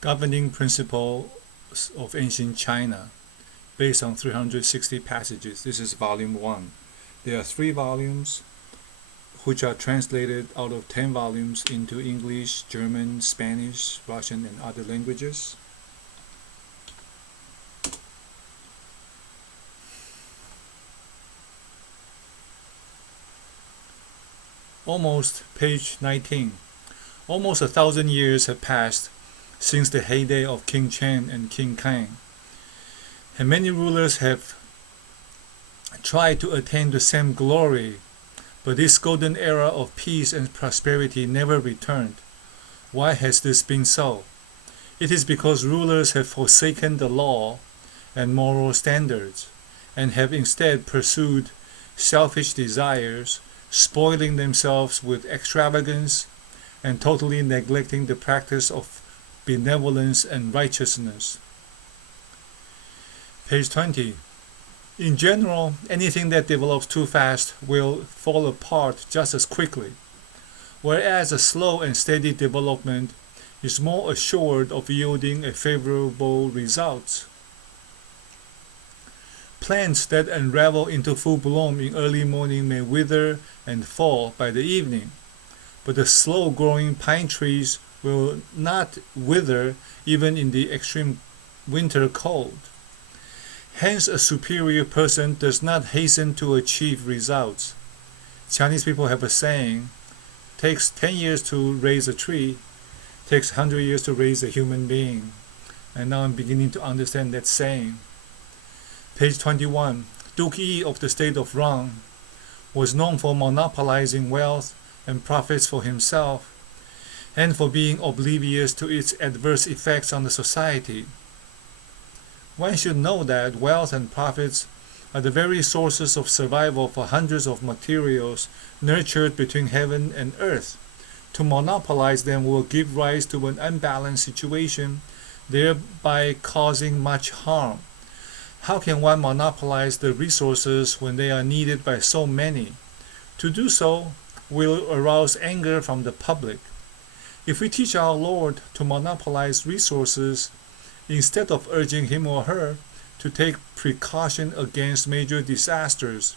Governing Principles of Ancient China, based on 360 passages. This is volume 1. There are 3 volumes, which are translated out of 10 volumes into English, German, Spanish, Russian, and other languages. Page 19. Almost 1,000 years have passed since the heyday of King Chen and King Kang, and many rulers have tried to attain the same glory, but this golden era of peace and prosperity never returned. Why has this been so? It is because rulers have forsaken the law and moral standards, and have instead pursued selfish desires, spoiling themselves with extravagance, and totally neglecting the practice of benevolence and righteousness. Page 20. In general, anything that develops too fast will fall apart just as quickly, whereas a slow and steady development is more assured of yielding a favorable result. Plants that unravel into full bloom in early morning may wither and fall by the evening, but the slow-growing pine trees will not wither even in the extreme winter cold. Hence, a superior person does not hasten to achieve results. Chinese people have a saying, takes 10 years to raise a tree, takes 100 years to raise a human being. And now I'm beginning to understand that saying. Page 21. Duke Yi of the state of Rang was known for monopolizing wealth and profits for himself, and for being oblivious to its adverse effects on the society. One should know that wealth and profits are the very sources of survival for hundreds of materials nurtured between heaven and earth. To monopolize them will give rise to an unbalanced situation, thereby causing much harm. How can one monopolize the resources when they are needed by so many? To do so will arouse anger from the public. If we teach our Lord to monopolize resources, instead of urging him or her to take precaution against major disasters,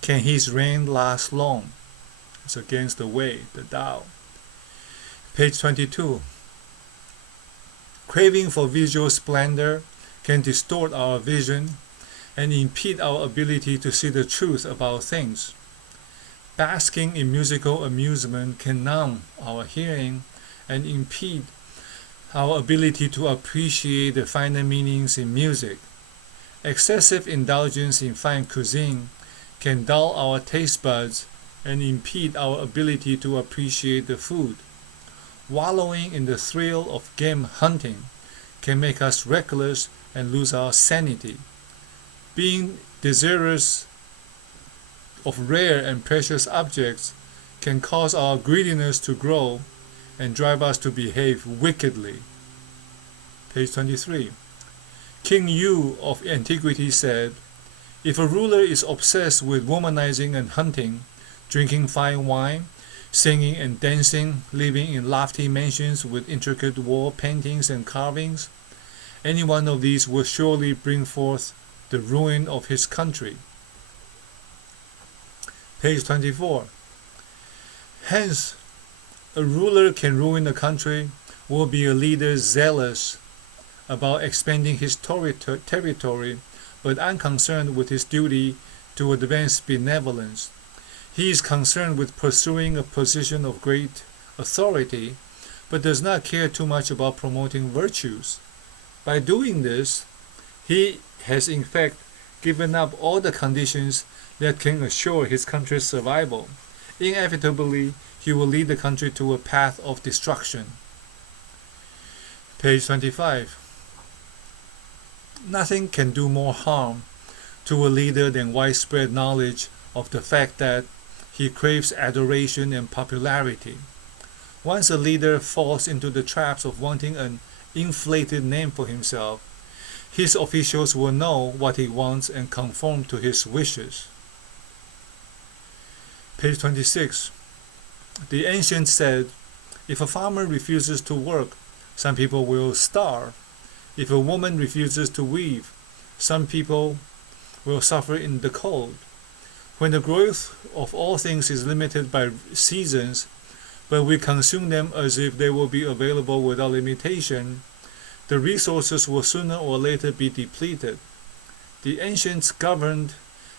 can his reign last long? It's against the way, the Tao. Page 22. Craving for visual splendor can distort our vision and impede our ability to see the truth about things. Basking in musical amusement can numb our hearing and impede our ability to appreciate the finer meanings in music. Excessive indulgence in fine cuisine can dull our taste buds and impede our ability to appreciate the food. Wallowing in the thrill of game hunting can make us reckless and lose our sanity. Being desirous of rare and precious objects can cause our greediness to grow and drive us to behave wickedly. Page 23. King Yu of antiquity said, if a ruler is obsessed with womanizing and hunting, drinking fine wine, singing and dancing, living in lofty mansions with intricate wall paintings and carvings, any one of these will surely bring forth the ruin of his country. Page 24. Hence, a ruler can ruin a country or be a leader zealous about expanding his territory, but unconcerned with his duty to advance benevolence. He is concerned with pursuing a position of great authority, but does not care too much about promoting virtues. By doing this, he has in fact given up all the conditions that can assure his country's survival. Inevitably, he will lead the country to a path of destruction. Page 25. Nothing can do more harm to a leader than widespread knowledge of the fact that he craves adoration and popularity. Once a leader falls into the traps of wanting an inflated name for himself, his officials will know what he wants and conform to his wishes. Page 26. The ancients said, if a farmer refuses to work, Some people will starve. If a woman refuses to weave, some people will suffer in the cold. When the growth of all things is limited by seasons, but we consume them as if they will be available without limitation, the resources will sooner or later be depleted. The ancients governed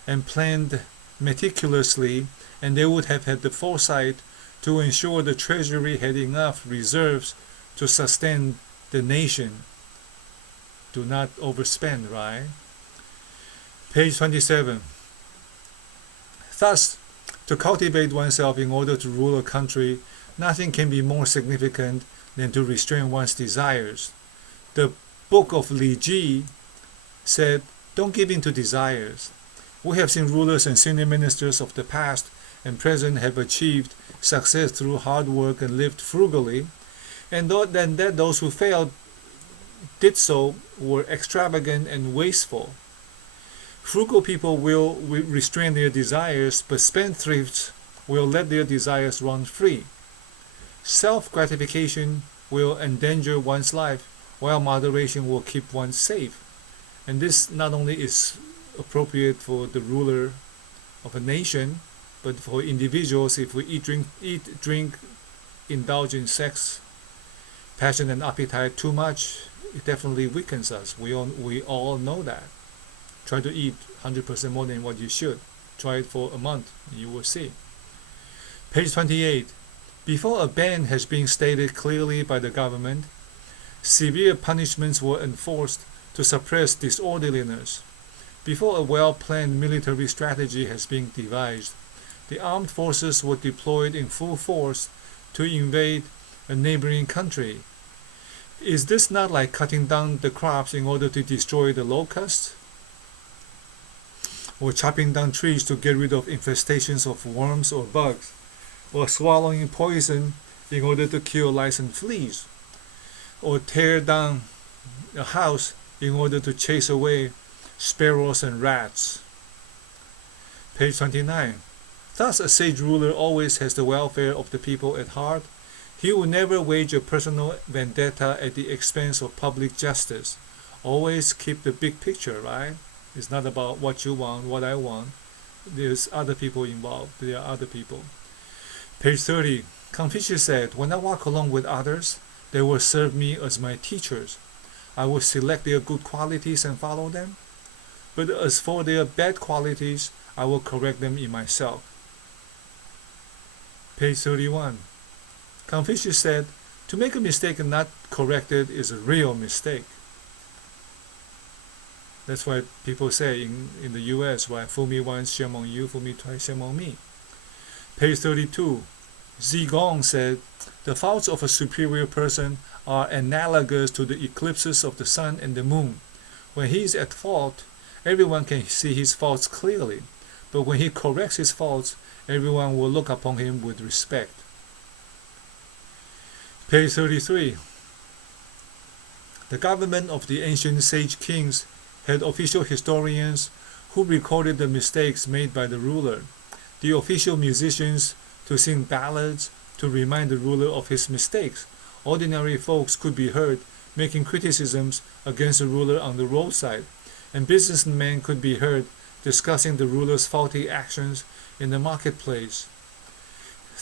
and planned meticulously, and they would have had the foresight to ensure the treasury had enough reserves to sustain the nation. Do not overspend, right? Page 27. Thus, to cultivate oneself in order to rule a country, nothing can be more significant than to restrain one's desires. The book of Li Ji said, "Don't give in to desires." We have seen rulers and senior ministers of the past and present have achieved success through hard work and lived frugally, and that those who failed did so were extravagant and wasteful. Frugal people will restrain their desires, but spendthrifts will let their desires run free. Self-gratification will endanger one's life, while moderation will keep one safe. And this not only is appropriate for the ruler of a nation, but for individuals. If we eat, drink, indulge in sex, passion and appetite too much, it definitely weakens us. We all know that. Try to eat 100% more than what you should. Try it for a month, and you will see. Page 28. Before a ban has been stated clearly by the government, severe punishments were enforced to suppress disorderliness. Before a well-planned military strategy has been devised, the armed forces were deployed in full force to invade a neighboring country. Is this not like cutting down the crops in order to destroy the locusts? Or chopping down trees to get rid of infestations of worms or bugs? Or swallowing poison in order to kill lice and fleas? Or tear down a house in order to chase away sparrows and rats? Page 29. Thus, a sage ruler always has the welfare of the people at heart. He will never wage a personal vendetta at the expense of public justice. Always keep the big picture, right? It's not about what you want, what I want. There's other people involved. There are other people. Page 30. Confucius said, "When I walk along with others, they will serve me as my teachers. I will select their good qualities and follow them. But as for their bad qualities, I will correct them in myself." Page 31. Confucius said, "To make a mistake and not correct it is a real mistake." That's why people say in the US, right, "Fool me once, shame on you. Fool me twice, shame on me." Page 32. Zigong said, "The faults of a superior person are analogous to the eclipses of the sun and the moon. When he is at fault, everyone can see his faults clearly, but when he corrects his faults, everyone will look upon him with respect." Page 33. The government of the ancient sage kings had official historians who recorded the mistakes made by the ruler, the official musicians to sing ballads to remind the ruler of his mistakes. Ordinary folks could be heard making criticisms against the ruler on the roadside, and businessmen could be heard discussing the ruler's faulty actions in the marketplace.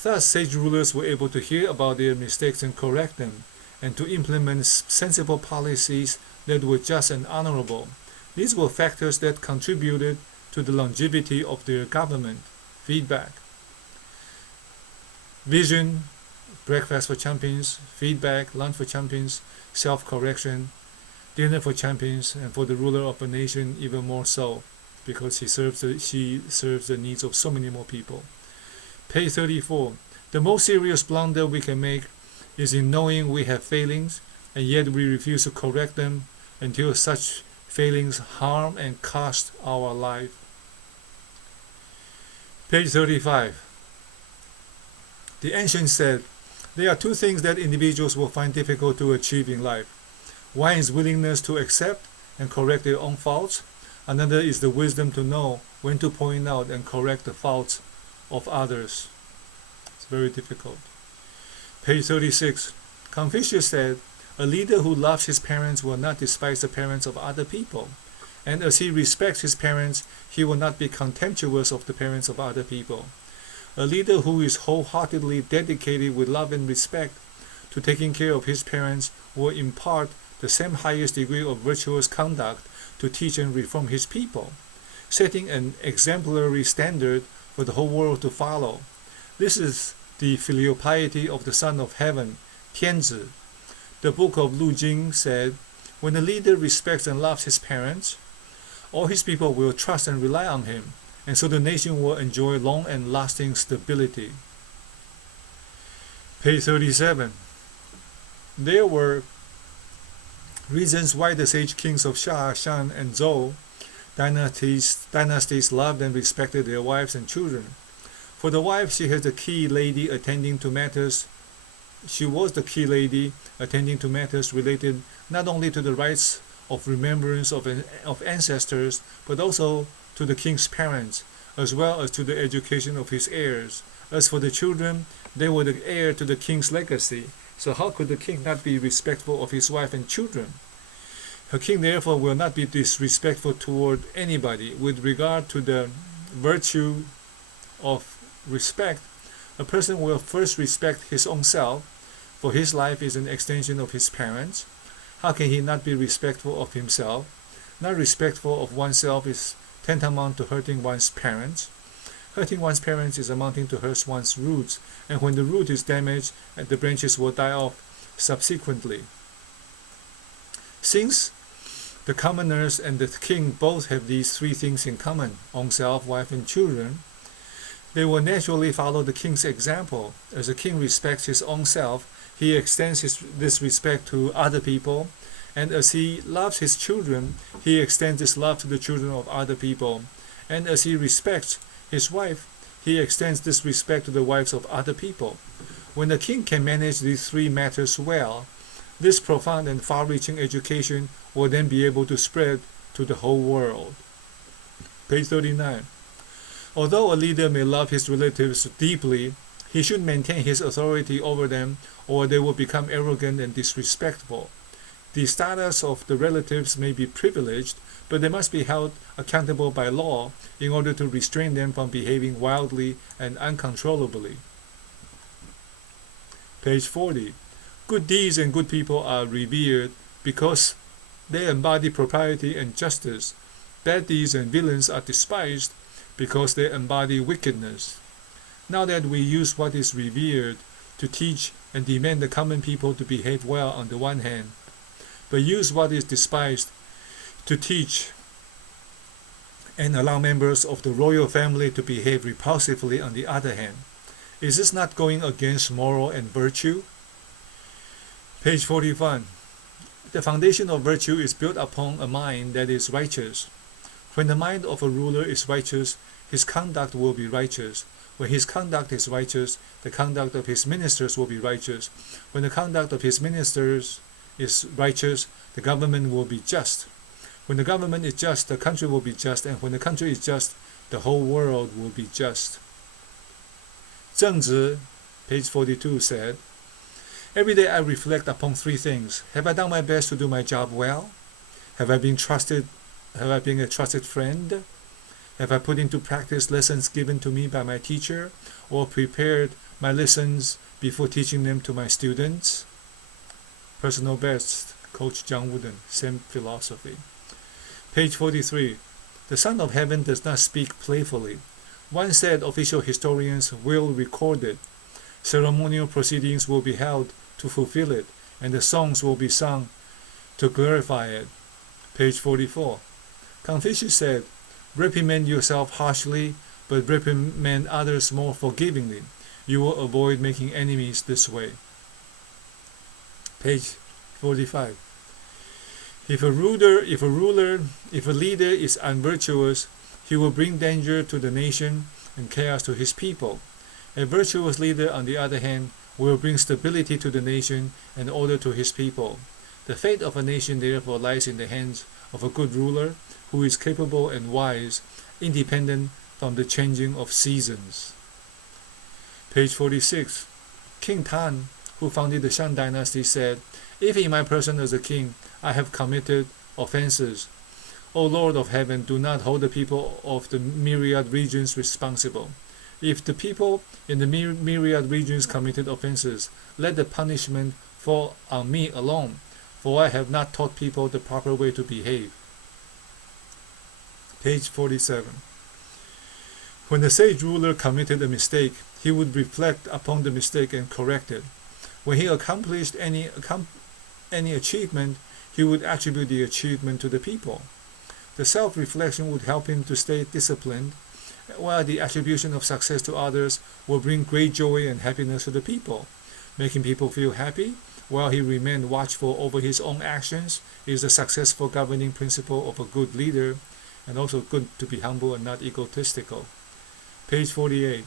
Thus, sage rulers were able to hear about their mistakes and correct them, and to implement sensible policies that were just and honorable. These were factors that contributed to the longevity of their government. Feedback. Vision, breakfast for champions. Feedback, lunch for champions. Self-correction, dinner for champions, and for the ruler of a nation even more so, because she serves the needs of so many more people. Page 34. The most serious blunder we can make is in knowing we have failings, and yet we refuse to correct them until such failings harm and cost our life. Page 35. The ancients said, "There are two things that individuals will find difficult to achieve in life. One is willingness to accept and correct their own faults. Another is the wisdom to know when to point out and correct the faults of others." It's very difficult. Page 36. Confucius said, A leader who loves his parents will not despise the parents of other people. And as he respects his parents, he will not be contemptuous of the parents of other people. A leader who is wholeheartedly dedicated with love and respect to taking care of his parents will impart the same highest degree of virtuous conduct to teach and reform his people, setting an exemplary standard for the whole world to follow. This is the filial piety of the Son of Heaven, Tianzi. The book of Lu Jing said, when a leader respects and loves his parents, all his people will trust and rely on him, and so the nation will enjoy long and lasting stability. Page 37. There were reasons why the sage kings of Xia, Shan, and Zhou dynasties loved and respected their wives and children. For the wife, she was the key lady attending to matters related not only to the rights of remembrance of ancestors, but also to the king's parents, as well as to the education of his heirs. As for the children, they were the heir to the king's legacy, so how could the king not be respectful of his wife and children? A king therefore will not be disrespectful toward anybody. With regard to the virtue of respect, a person will first respect his own self, for his life is an extension of his parents. How can he not be respectful of himself? Not respectful of oneself is tantamount to hurting one's parents. Hurting one's parents is amounting to hurt one's roots, and when the root is damaged, the branches will die off subsequently. Since the commoners and the king both have these three things in common, own self, wife, and children, they will naturally follow the king's example. As a king respects his own self, he extends this respect to other people, and as he loves his children, he extends this love to the children of other people. And as he respects his wife, he extends this respect to the wives of other people. When the king can manage these three matters well, this profound and far-reaching education will then be able to spread to the whole world. Page 39. Although a leader may love his relatives deeply, he should maintain his authority over them, or they will become arrogant and disrespectful. The status of the relatives may be privileged, but they must be held accountable by law in order to restrain them from behaving wildly and uncontrollably. Page 40. Good deeds and good people are revered because they embody propriety and justice. Bad deeds and villains are despised because they embody wickedness. Now that we use what is revered to teach and demand the common people to behave well on the one hand, but use what is despised to teach and allow members of the royal family to behave repulsively on the other hand, is this not going against moral and virtue? Page 41. The foundation of virtue is built upon a mind that is righteous. When the mind of a ruler is righteous, his conduct will be righteous. When his conduct is righteous, the conduct of his ministers will be righteous. When the conduct of his ministers is righteous, the government will be just. When the government is just, the country will be just, and when the country is just, the whole world will be just. Zhengzi, page 42, said, every day I reflect upon three things. Have I done my best to do my job well? Have I been a trusted friend? Have I put into practice lessons given to me by my teacher, or prepared my lessons before teaching them to my students? Personal best, Coach John Wooden, same philosophy. Page 43. The Son of Heaven does not speak playfully. Once said, official historians will record it. Ceremonial proceedings will be held to fulfill it, and the songs will be sung to glorify it. Page 44. Confucius said, reprimand yourself harshly, but reprimand others more forgivingly. You will avoid making enemies this way. Page 45. If a leader is unvirtuous, he will bring danger to the nation and chaos to his people. A virtuous leader, on the other hand, will bring stability to the nation and order to his people. The fate of a nation therefore lies in the hands of a good ruler who is capable and wise, independent from the changing of seasons. Page 46. King Tan, who founded the Shang dynasty, said, If in my person as a king I have committed offenses, O Lord of heaven, do not hold the people of the myriad regions responsible. If the people in the myriad regions committed offenses, let the punishment fall on me alone, for I have not taught people the proper way to behave. Page 47. When the sage ruler committed a mistake, he would reflect upon the mistake and correct it. When he accomplished any achievement, he would attribute the achievement to the people. The self-reflection would help him to stay disciplined, while the attribution of success to others will bring great joy and happiness to the people. Making people feel happy while he remained watchful over his own actions is a successful governing principle of a good leader, and also good to be humble and not egotistical. Page 48.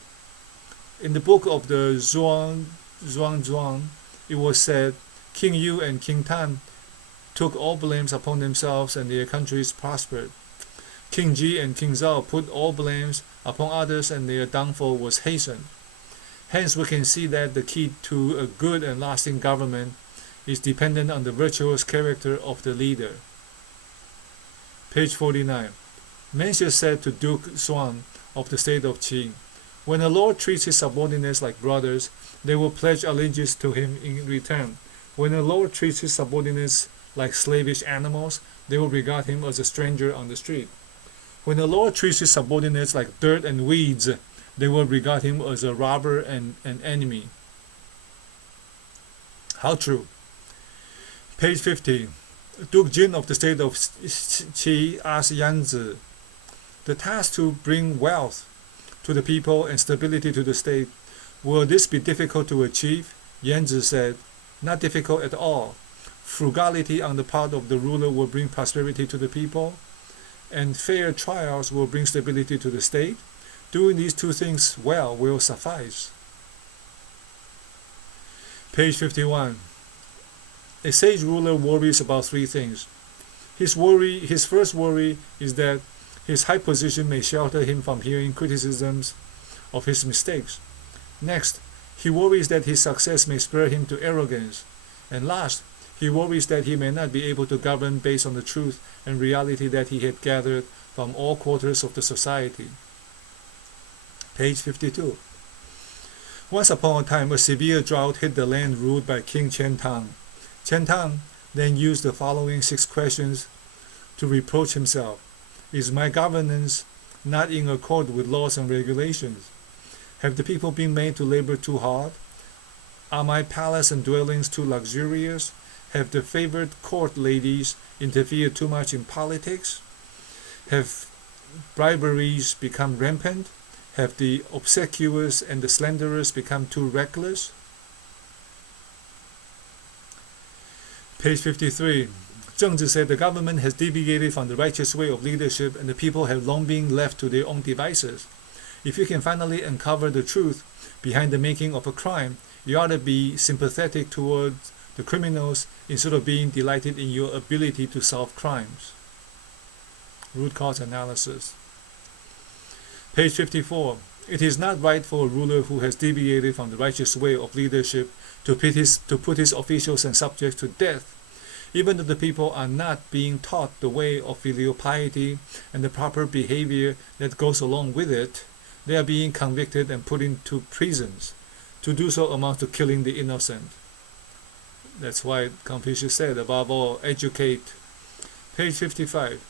In the book of the Zhuang, it was said, King Yu and King Tan took all blames upon themselves and their countries prospered. King Ji and King Zhao put all blames upon others and their downfall was hastened. Hence we can see that the key to a good and lasting government is dependent on the virtuous character of the leader. Page 49. Mencius said to Duke Xuan of the state of Qi, when a lord treats his subordinates like brothers, they will pledge allegiance to him in return. When a lord treats his subordinates like slavish animals, they will regard him as a stranger on the street. When a lord treats his subordinates like dirt and weeds, they will regard him as a robber and an enemy. How true. Page 50. Duke Jin of the state of Qi asked Yanzi, the task to bring wealth to the people and stability to the state, will this be difficult to achieve? Yanzi said, not difficult at all. Frugality on the part of the ruler will bring prosperity to the people, and fair trials will bring stability to the state. Doing these two things well will suffice. Page 51. A sage ruler worries about three things. His first worry is that his high position may shelter him from hearing criticisms of his mistakes. Next, he worries that his success may spur him to arrogance. And last, he worries that he may not be able to govern based on the truth and reality that he had gathered from all quarters of the society. Page 52. Once upon a time, a severe drought hit the land ruled by King Chen Tang. Chen Tang then used the following 6 questions to reproach himself. Is my governance not in accord with laws and regulations? Have the people been made to labor too hard? Are my palace and dwellings too luxurious? Have the favored court ladies interfered too much in politics? Have briberies become rampant? Have the obsequious and the slanderous become too reckless? Page 53. Zhengzi said the government has deviated from the righteous way of leadership and the people have long been left to their own devices. If you can finally uncover the truth behind the making of a crime, you ought to be sympathetic towards the criminals instead of being delighted in your ability to solve crimes. Root cause analysis. Page 54. It is not right for a ruler who has deviated from the righteous way of leadership to put his officials and subjects to death. Even though the people are not being taught the way of filial piety and the proper behavior that goes along with it, they are being convicted and put into prisons. To do so amounts to killing the innocent. That's why Confucius said, above all, educate. Page 55.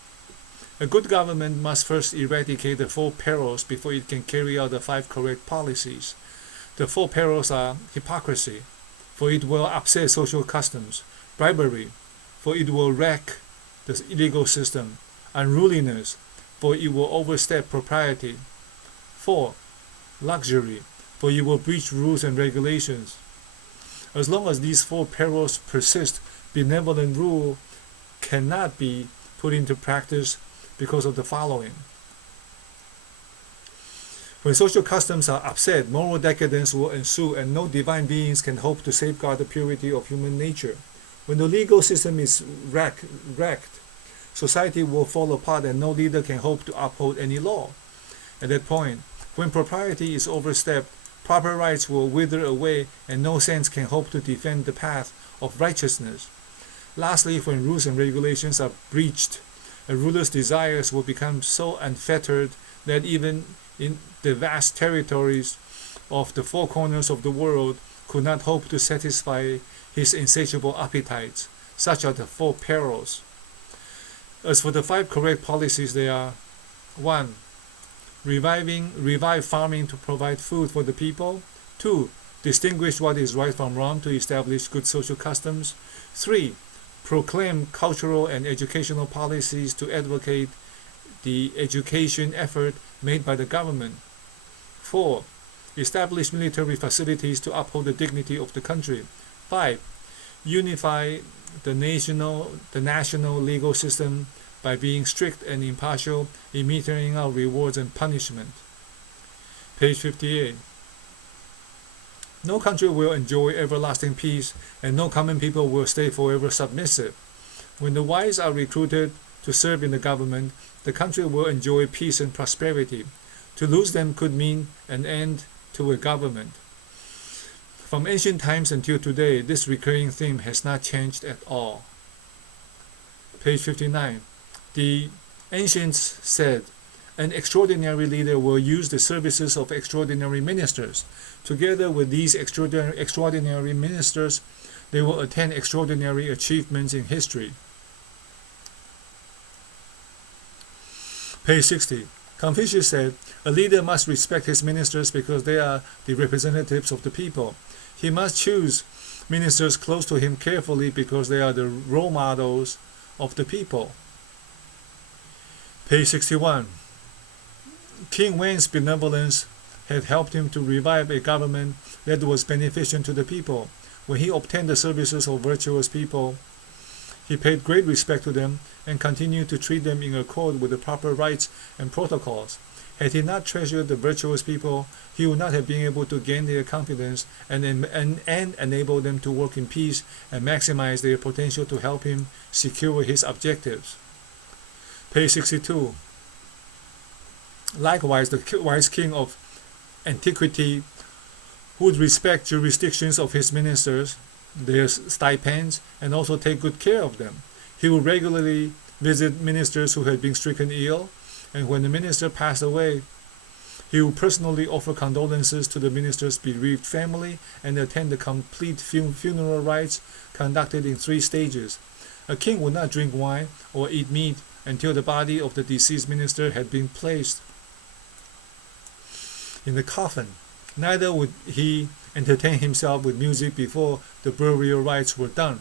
A good government must first eradicate the 4 perils before it can carry out the 5 correct policies. The 4 perils are hypocrisy, for it will upset social customs; bribery, for it will wreck the legal system; unruliness, for it will overstep propriety; 4. Luxury, for it will breach rules and regulations. As long as these 4 perils persist, benevolent rule cannot be put into practice because of the following. When social customs are upset, moral decadence will ensue and no divine beings can hope to safeguard the purity of human nature. When the legal system is wrecked, society will fall apart and no leader can hope to uphold any law. At that point, when propriety is overstepped, proper rights will wither away and no saints can hope to defend the path of righteousness. Lastly, when rules and regulations are breached, a ruler's desires will become so unfettered that even in the vast territories of the four corners of the world could not hope to satisfy his insatiable appetites. Such are the four perils. As for the 5 correct policies, they are: 1. Revive farming to provide food for the people. 2. Distinguish what is right from wrong to establish good social customs. 3. Proclaim cultural and educational policies to advocate the education effort made by the government. 4. Establish military facilities to uphold the dignity of the country. 5. Unify the national legal system by being strict and impartial in metering out rewards and punishment. Page 58. No country will enjoy everlasting peace, and no common people will stay forever submissive. When the wise are recruited to serve in the government, the country will enjoy peace and prosperity. To lose them could mean an end to a government. From ancient times until today, this recurring theme has not changed at all. Page 59. The ancients said, an extraordinary leader will use the services of extraordinary ministers. Together with these extraordinary ministers, they will attain extraordinary achievements in history. Page 60. Confucius said, a leader must respect his ministers because they are the representatives of the people. He must choose ministers close to him carefully because they are the role models of the people. Page 61. King Wen's benevolence had helped him to revive a government that was beneficial to the people. When he obtained the services of virtuous people, he paid great respect to them and continued to treat them in accord with the proper rites and protocols. Had he not treasured the virtuous people, he would not have been able to gain their confidence and enable them to work in peace and maximize their potential to help him secure his objectives. Page 62. Likewise, the wise king of antiquity would respect jurisdictions of his ministers, their stipends, and also take good care of them. He would regularly visit ministers who had been stricken ill, and when the minister passed away, he would personally offer condolences to the minister's bereaved family and attend the complete funeral rites conducted in 3 stages. A king would not drink wine or eat meat until the body of the deceased minister had been placed in the coffin. Neither would he entertain himself with music before the burial rites were done.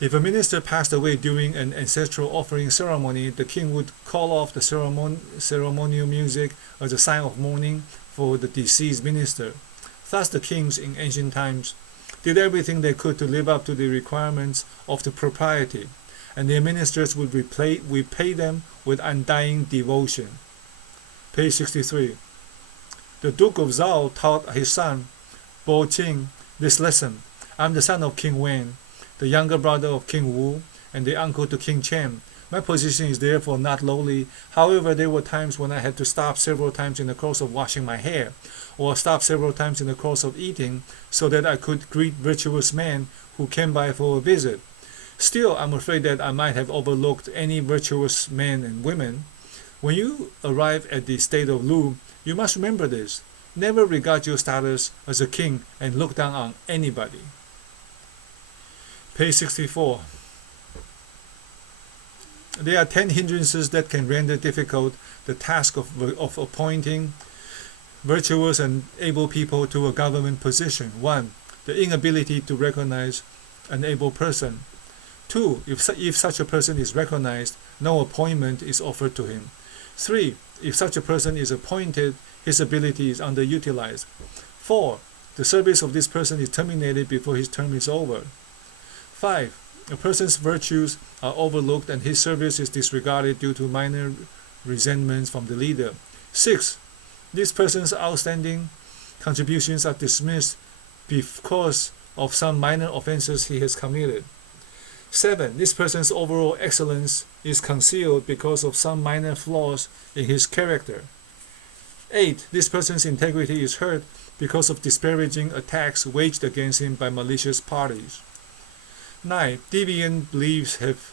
If a minister passed away during an ancestral offering ceremony, the king would call off the ceremonial music as a sign of mourning for the deceased minister. Thus the kings in ancient times did everything they could to live up to the requirements of the propriety, and their ministers would repay them with undying devotion. Page 63. The Duke of Zhao taught his son, Bo Qing, this lesson. I am the son of King Wen, the younger brother of King Wu, and the uncle to King Chen. My position is therefore not lowly. However, there were times when I had to stop several times in the course of washing my hair, or stop several times in the course of eating, so that I could greet virtuous men who came by for a visit. Still, I'm afraid that I might have overlooked any virtuous men and women. When you arrive at the state of Lu, you must remember this. Never regard your status as a king and look down on anybody. Page 64. There are 10 hindrances that can render difficult the task of appointing virtuous and able people to a government position. 1. The inability to recognize an able person. 2. If such a person is recognized, no appointment is offered to him. 3. If such a person is appointed, his ability is underutilized. 4. The service of this person is terminated before his term is over. 5. A person's virtues are overlooked and his service is disregarded due to minor resentments from the leader. 6. This person's outstanding contributions are dismissed because of some minor offenses he has committed. 7. This person's overall excellence is concealed because of some minor flaws in his character. 8. This person's integrity is hurt because of disparaging attacks waged against him by malicious parties. 9. Deviant beliefs have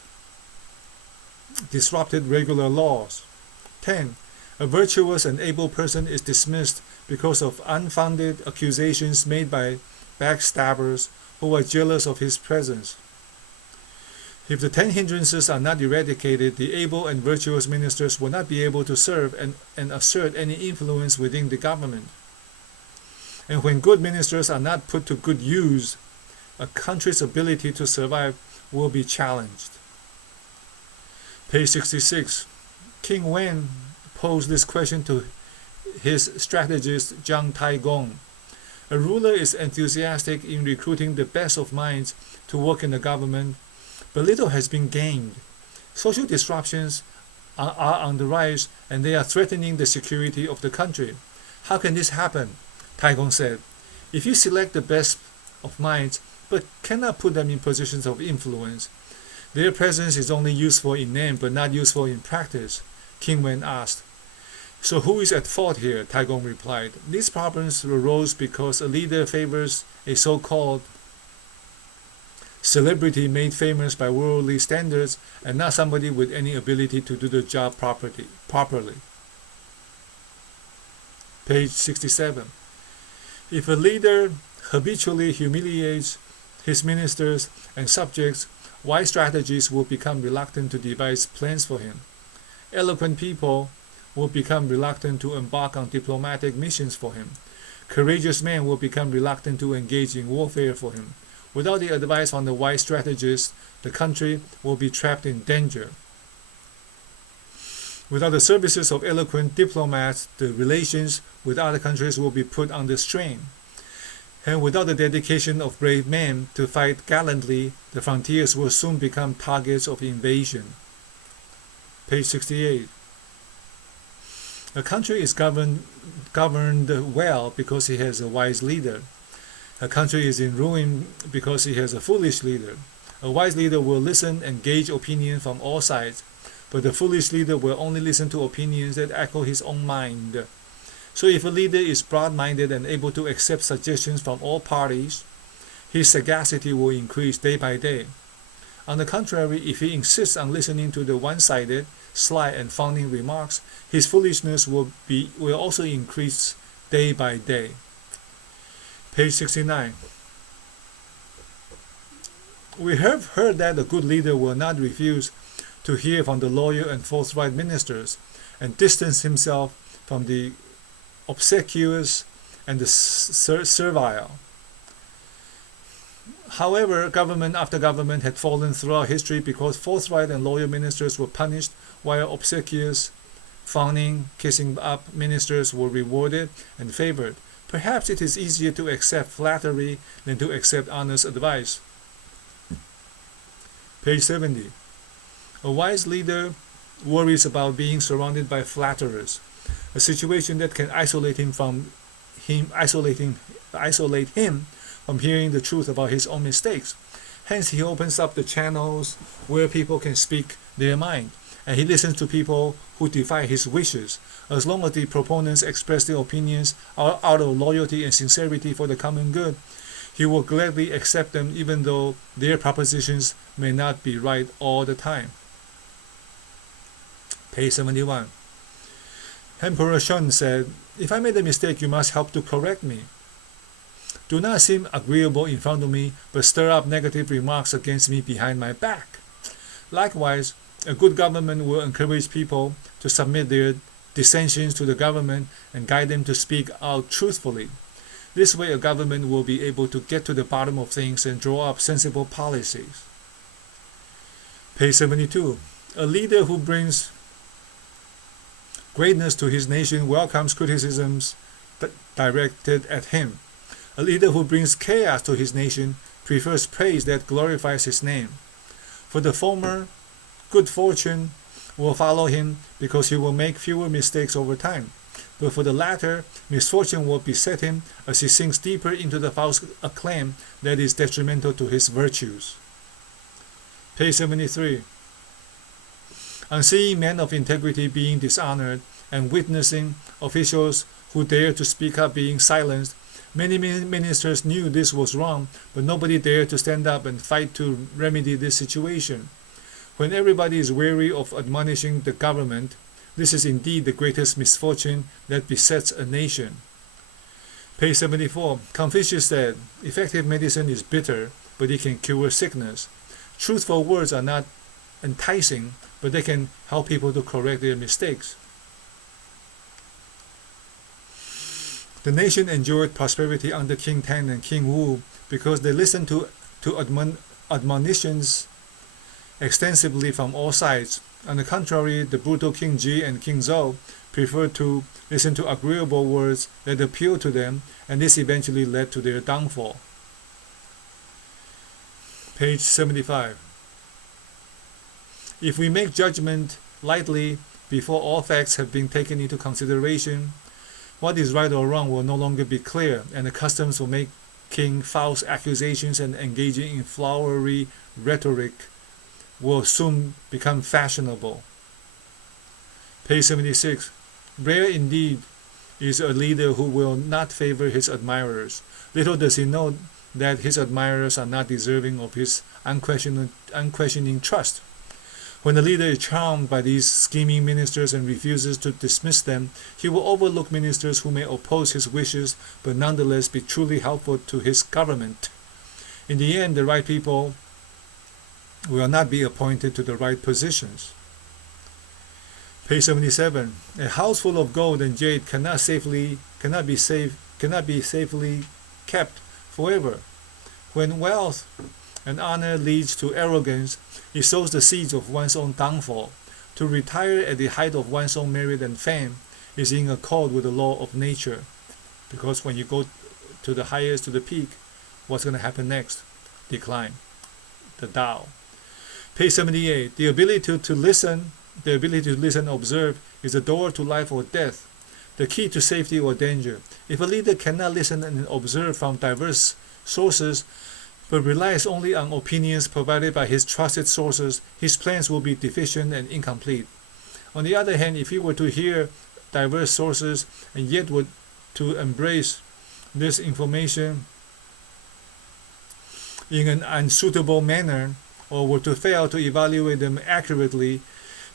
disrupted regular laws. 10. A virtuous and able person is dismissed because of unfounded accusations made by backstabbers who are jealous of his presence. If the 10 hindrances are not eradicated, the able and virtuous ministers will not be able to serve and assert any influence within the government. And when good ministers are not put to good use, a country's ability to survive will be challenged. Page 66. King Wen posed this question to his strategist Zhang Taigong. A ruler is enthusiastic in recruiting the best of minds to work in the government, but little has been gained. Social disruptions are on the rise, and they are threatening the security of the country. How can this happen? Taigong said. If you select the best of minds, but cannot put them in positions of influence, their presence is only useful in name but not useful in practice, King Wen asked. So who is at fault here? Taigong replied. These problems arose because a leader favors a so-called celebrity made famous by worldly standards and not somebody with any ability to do the job properly. Page 67. If a leader habitually humiliates his ministers and subjects, wise strategists will become reluctant to devise plans for him. Eloquent people will become reluctant to embark on diplomatic missions for him. Courageous men will become reluctant to engage in warfare for him. Without the advice on the wise strategist, the country will be trapped in danger. Without the services of eloquent diplomats, the relations with other countries will be put under strain. And without the dedication of brave men to fight gallantly, the frontiers will soon become targets of invasion. Page 68. A country is governed well because it has a wise leader. A country is in ruin because it has a foolish leader. A wise leader will listen and gauge opinion from all sides, but the foolish leader will only listen to opinions that echo his own mind. So if a leader is broad-minded and able to accept suggestions from all parties, his sagacity will increase day by day. On the contrary, if he insists on listening to the one-sided, sly and fawning remarks, his foolishness will also increase day by day. Page 69. We have heard that a good leader will not refuse to hear from the loyal and forthright ministers and distance himself from the obsequious and the servile. However, government after government had fallen throughout history because forthright and loyal ministers were punished, while obsequious, fawning, kissing up ministers were rewarded and favored. Perhaps it is easier to accept flattery than to accept honest advice. Page 70. A wise leader worries about being surrounded by flatterers, a situation that can isolate him from hearing the truth about his own mistakes. Hence, he opens up the channels where people can speak their mind, and he listens to people who defy his wishes. As long as the proponents express their opinions out of loyalty and sincerity for the common good, he will gladly accept them even though their propositions may not be right all the time. Page 71. Emperor Shun said, "If I made a mistake, you must help to correct me. Do not seem agreeable in front of me, but stir up negative remarks against me behind my back." Likewise, a good government will encourage people to submit their dissensions to the government and guide them to speak out truthfully. This way, a government will be able to get to the bottom of things and draw up sensible policies. Page 72. A leader who brings greatness to his nation welcomes criticisms directed at him. A leader who brings chaos to his nation prefers praise that glorifies his name. For the former, good fortune will follow him because he will make fewer mistakes over time. But for the latter, misfortune will beset him as he sinks deeper into the false acclaim that is detrimental to his virtues. Page 73. On seeing men of integrity being dishonored and witnessing officials who dare to speak up being silenced, Many ministers knew this was wrong, but nobody dared to stand up and fight to remedy this situation. When everybody is weary of admonishing the government, this is indeed the greatest misfortune that besets a nation. Page 74. Confucius said, effective medicine is bitter, but it can cure sickness. Truthful words are not enticing, but they can help people to correct their mistakes. The nation enjoyed prosperity under King Tang and King Wu because they listened to admonitions extensively from all sides. On the contrary, the brutal King Ji and King Zhou preferred to listen to agreeable words that appealed to them, and this eventually led to their downfall. Page 75. If we make judgment lightly before all facts have been taken into consideration, what is right or wrong will no longer be clear, and the customs for making false accusations and engaging in flowery rhetoric will soon become fashionable. Page 76. Rare indeed is a leader who will not favor his admirers. Little does he know that his admirers are not deserving of his unquestioning trust. When the leader is charmed by these scheming ministers and refuses to dismiss them, he will overlook ministers who may oppose his wishes but nonetheless be truly helpful to his government. In the end, the right people will not be appointed to the right positions. Page 77. A house full of gold and jade cannot be safely kept forever. When wealth and honor leads to arrogance, it sows the seeds of one's own downfall. To retire at the height of one's own merit and fame is in accord with the law of nature. Because when you go to the highest, to the peak, what's going to happen next? Decline. The Tao. Page 78. The ability to listen and observe is a door to life or death, the key to safety or danger. If a leader cannot listen and observe from diverse sources, but relies only on opinions provided by his trusted sources, his plans will be deficient and incomplete. On the other hand, if he were to hear diverse sources and yet were to embrace this information in an unsuitable manner, or were to fail to evaluate them accurately,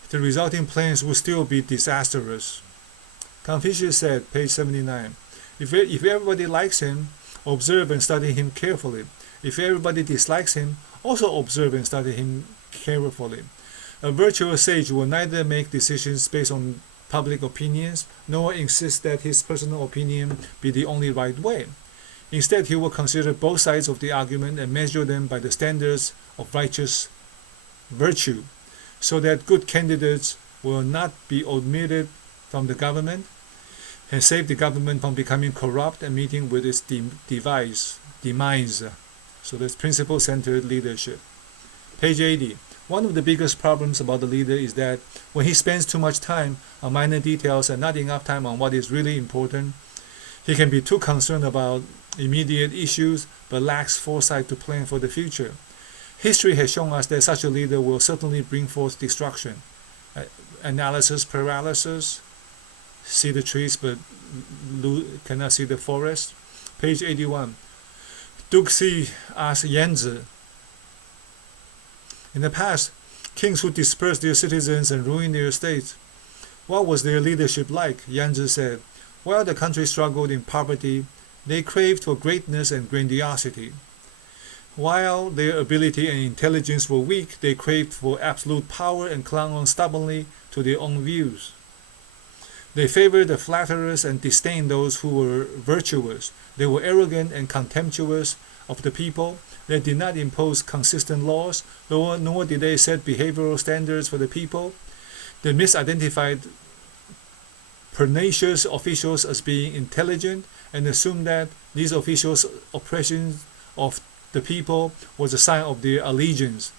the resulting plans will still be disastrous. Confucius said, page 79, if everybody likes him, observe and study him carefully. If everybody dislikes him, also observe and study him carefully. A virtuous sage will neither make decisions based on public opinions, nor insist that his personal opinion be the only right way. Instead, he will consider both sides of the argument and measure them by the standards of righteous virtue, so that good candidates will not be omitted from the government and save the government from becoming corrupt and meeting with its demise. So that's principle-centered leadership. Page 80. One of the biggest problems about the leader is that when he spends too much time on minor details and not enough time on what is really important, he can be too concerned about immediate issues but lacks foresight to plan for the future. History has shown us that such a leader will certainly bring forth destruction. Analysis paralysis, see the trees but cannot see the forest. Page 81. Duke Xi asked Yanzi, in the past, kings who dispersed their citizens and ruined their states, what was their leadership like? Yanzi said, while the country struggled in poverty, they craved for greatness and grandiosity. While their ability and intelligence were weak, they craved for absolute power and clung on stubbornly to their own views. They favored the flatterers and disdained those who were virtuous. They were arrogant and contemptuous of the people. They did not impose consistent laws, nor did they set behavioral standards for the people. They misidentified pernicious officials as being intelligent and assumed that these officials' oppression of the people was a sign of their allegiance.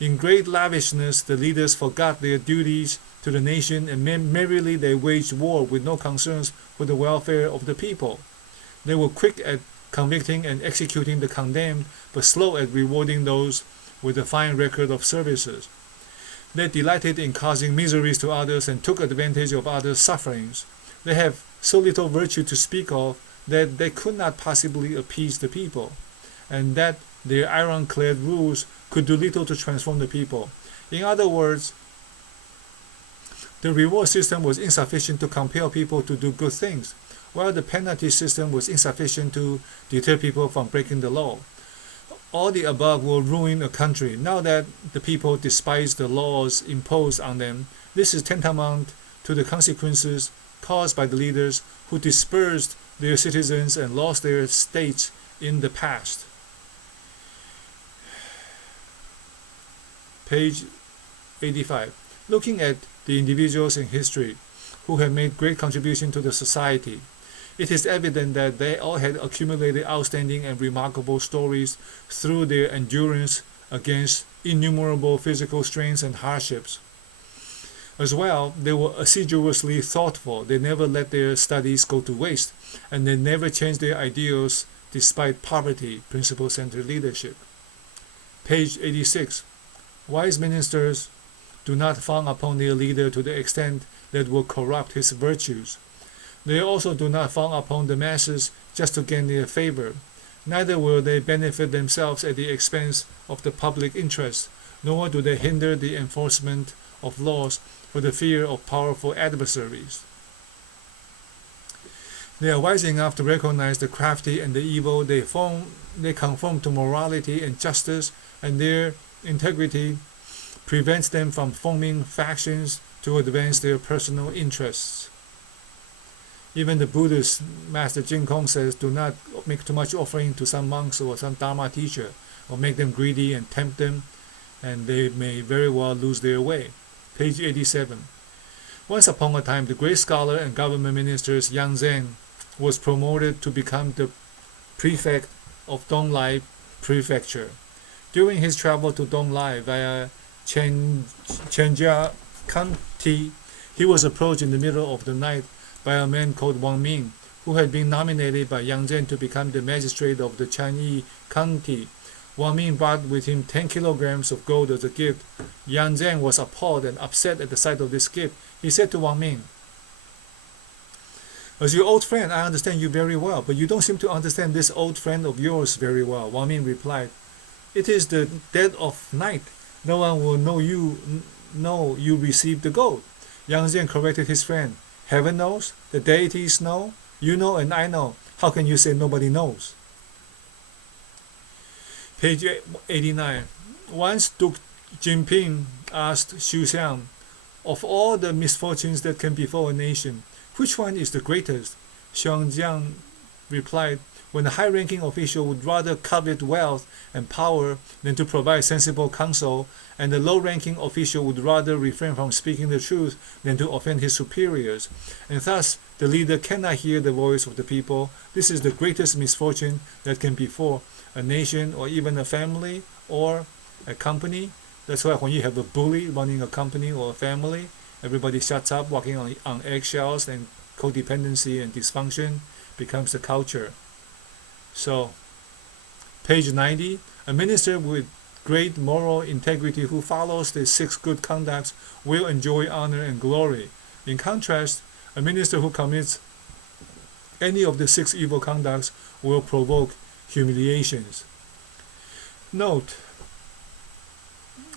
In great lavishness, the leaders forgot their duties to the nation, and merrily they waged war with no concerns for the welfare of the people. They were quick at convicting and executing the condemned, but slow at rewarding those with a fine record of services. They delighted in causing miseries to others and took advantage of others' sufferings. They have so little virtue to speak of that they could not possibly appease the people, and that their ironclad rules could do little to transform the people. In other words, the reward system was insufficient to compel people to do good things, while the penalty system was insufficient to deter people from breaking the law. All the above will ruin a country. Now that the people despise the laws imposed on them, this is tantamount to the consequences caused by the leaders who dispersed their citizens and lost their states in the past. Page 85. Looking at the individuals in history who have made great contribution to the society, it is evident that they all had accumulated outstanding and remarkable stories through their endurance against innumerable physical strains and hardships. As well, they were assiduously thoughtful. They never let their studies go to waste, and they never changed their ideals despite poverty, principle-centered leadership. Page 86. Wise ministers do not fawn upon their leader to the extent that will corrupt his virtues. They also do not fawn upon the masses just to gain their favor. Neither will they benefit themselves at the expense of the public interest, nor do they hinder the enforcement of laws for the fear of powerful adversaries. They are wise enough to recognize the crafty and the evil. They conform to morality and justice, and their integrity prevents them from forming factions to advance their personal interests. Even the Buddhist Master Jin Kong says, do not make too much offering to some monks or some Dharma teacher, or make them greedy and tempt them, and they may very well lose their way. Page 87. Once upon a time, the great scholar and government minister Yang Zhen was promoted to become the prefect of Donglai Prefecture. During his travel to Donglai via Chenjia County, he was approached in the middle of the night by a man called Wang Ming, who had been nominated by Yang Zhen to become the magistrate of the Chanyi County. Wang Ming brought with him 10 kilograms of gold as a gift. Yang Zhen was appalled and upset at the sight of this gift. He said to Wang Ming, "As your old friend, I understand you very well, but you don't seem to understand this old friend of yours very well." Wang Ming replied, "It is the dead of night. No one will know you received the gold." Yang Zhen corrected his friend. "Heaven knows, the deities know, you know, and I know. How can you say nobody knows?" Page 89. Once Duke Jinping asked Xu Xiang, "Of all the misfortunes that can befall a nation, which one is the greatest?" Xiang Jiang replied, "When a high-ranking official would rather covet wealth and power than to provide sensible counsel, and the low-ranking official would rather refrain from speaking the truth than to offend his superiors, and thus the leader cannot hear the voice of the people. This is the greatest misfortune that can befall a nation or even a family or a company." That's why when you have a bully running a company or a family, everybody shuts up, walking on eggshells, and codependency and dysfunction becomes the culture. So, page 90, a minister with great moral integrity who follows the 6 good conducts will enjoy honor and glory. In contrast, a minister who commits any of the 6 evil conducts will provoke humiliations. Note,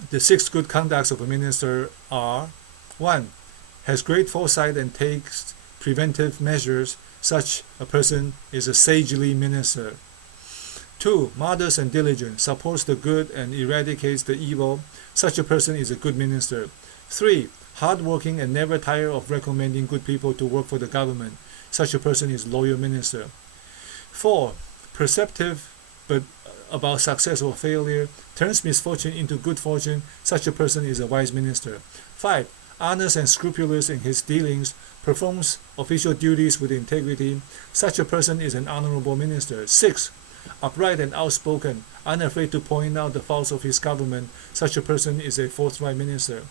the 6 good conducts of a minister are: 1. Has great foresight and takes preventive measures. Such a person is a sagely minister. 2. Modest and diligent, supports the good and eradicates the evil. Such a person is a good minister. 3. Hardworking and never tired of recommending good people to work for the government. Such a person is loyal minister. 4. Perceptive but about success or failure, turns misfortune into good fortune. Such a person is a wise minister. 5. Honest and scrupulous in his dealings, performs official duties with integrity. Such a person is an honorable minister. 6. Upright and outspoken, unafraid to point out the faults of his government. Such a person is a forthright minister.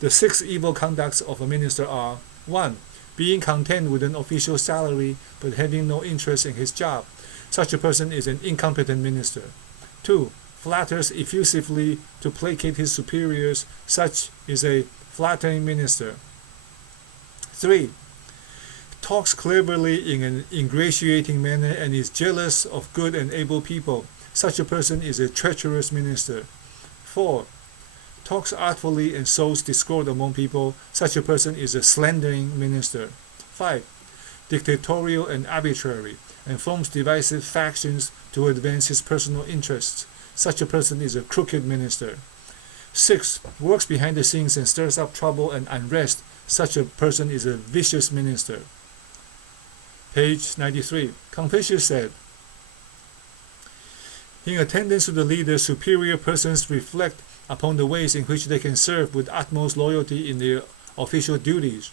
The 6 evil conducts of a minister are: 1. Being content with an official salary but having no interest in his job. Such a person is an incompetent minister. 2. Flatters effusively to placate his superiors. Such is a flattering minister. 3. talks cleverly in an ingratiating manner, and is jealous of good and able people. Such a person is a treacherous minister. 4. Talks artfully and sows discord among people. Such a person is a slandering minister. 5. Dictatorial and arbitrary, and forms divisive factions to advance his personal interests. Such a person is a crooked minister. 6. Works behind the scenes and stirs up trouble and unrest. Such a person is a vicious minister. Page 93. Confucius said, in attendance to the leader, superior persons reflect upon the ways in which they can serve with utmost loyalty in their official duties,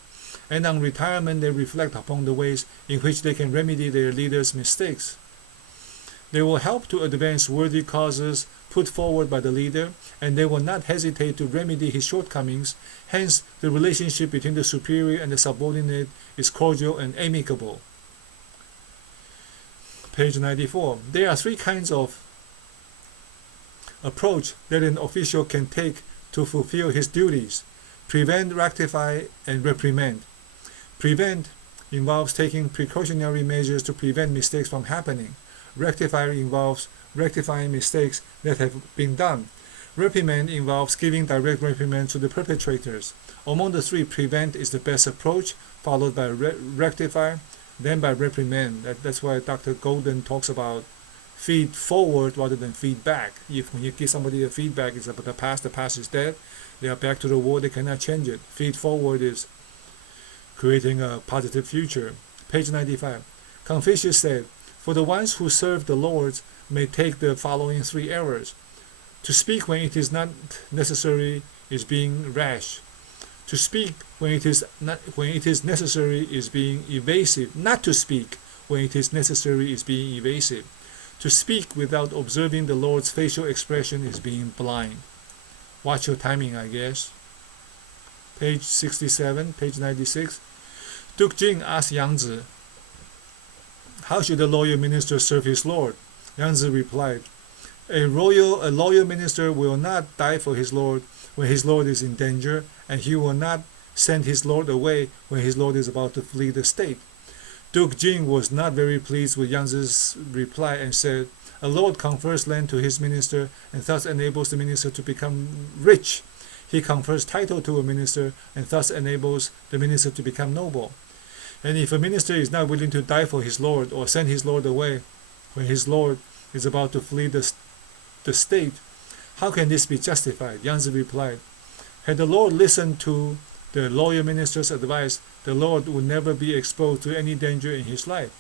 and on retirement they reflect upon the ways in which they can remedy their leader's mistakes. They will help to advance worthy causes put forward by the leader, and they will not hesitate to remedy his shortcomings. Hence, the relationship between the superior and the subordinate is cordial and amicable. Page 94. There are 3 kinds of approach that an official can take to fulfill his duties: prevent, rectify, and reprimand. Prevent involves taking precautionary measures to prevent mistakes from happening. Rectify involves rectifying mistakes that have been done. Reprimand involves giving direct reprimand to the perpetrators. Among the 3, prevent is the best approach, followed by rectify, then by reprimand. That's why Dr. Golden talks about feed forward rather than feed back. When you give somebody a feedback, it's about the past is dead, they are back to the wall, they cannot change it. Feed forward is creating a positive future. Page 95. Confucius said, for the ones who serve the lords may take the following 3 errors. To speak when it is not necessary is being rash. To speak when it is necessary is being evasive. Not to speak when it is necessary is being evasive. To speak without observing the Lord's facial expression is being blind. Watch your timing, I guess. Page 67, page 96. Duke Jing asked Yang Zi, how should a loyal minister serve his Lord? Yang Zi replied, a loyal minister will not die for his Lord when his Lord is in danger, and he will not send his Lord away when his Lord is about to flee the state. Duke Jing was not very pleased with Yang Zi's reply and said, a lord confers land to his minister and thus enables the minister to become rich. He confers title to a minister and thus enables the minister to become noble. And if a minister is not willing to die for his lord or send his lord away when his lord is about to flee the state, how can this be justified? Yang Zi replied, had the Lord listened to the loyal minister's advice, the Lord would never be exposed to any danger in his life.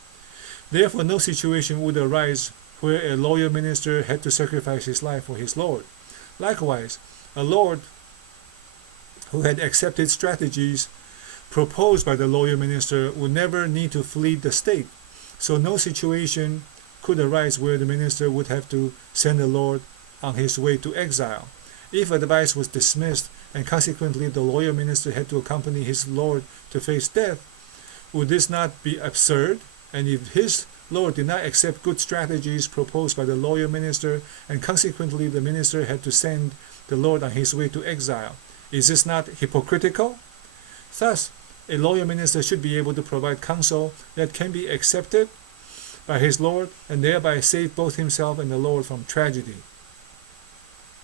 Therefore, no situation would arise where a loyal minister had to sacrifice his life for his Lord. Likewise, a Lord who had accepted strategies proposed by the loyal minister would never need to flee the state. So no situation could arise where the minister would have to send the Lord on his way to exile. If advice was dismissed and consequently the loyal minister had to accompany his Lord to face death, would this not be absurd? And if his Lord did not accept good strategies proposed by the loyal minister and consequently the minister had to send the Lord on his way to exile, is this not hypocritical? Thus, a loyal minister should be able to provide counsel that can be accepted by his Lord and thereby save both himself and the Lord from tragedy.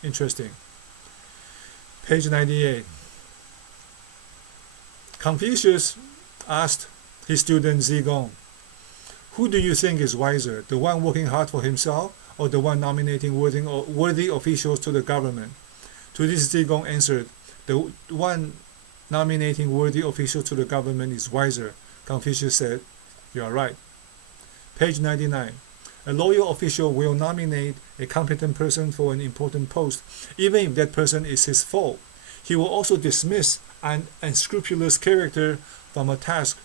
Interesting. Page 98. Confucius asked his student Zigong, who do you think is wiser, the one working hard for himself or the one nominating worthy officials to the government? To this Zigong answered, the one nominating worthy officials to the government is wiser. Confucius said, you are right. Page 99. A loyal official will nominate a competent person for an important post, even if that person is his foe. He will also dismiss an unscrupulous character from a task,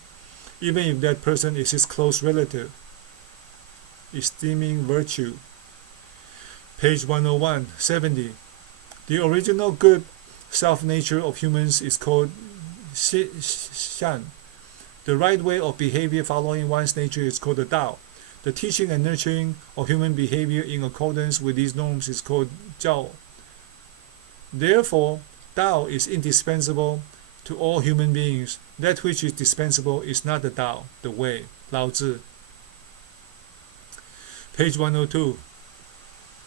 even if that person is his close relative. Esteeming virtue. Page 101, 70. The original good self-nature of humans is called Shan. The right way of behavior following one's nature is called the Tao. The teaching and nurturing of human behavior in accordance with these norms is called Jiao. Therefore, Tao is indispensable to all human beings. That which is dispensable is not the Tao, the way. Lao Tzu. Page 102.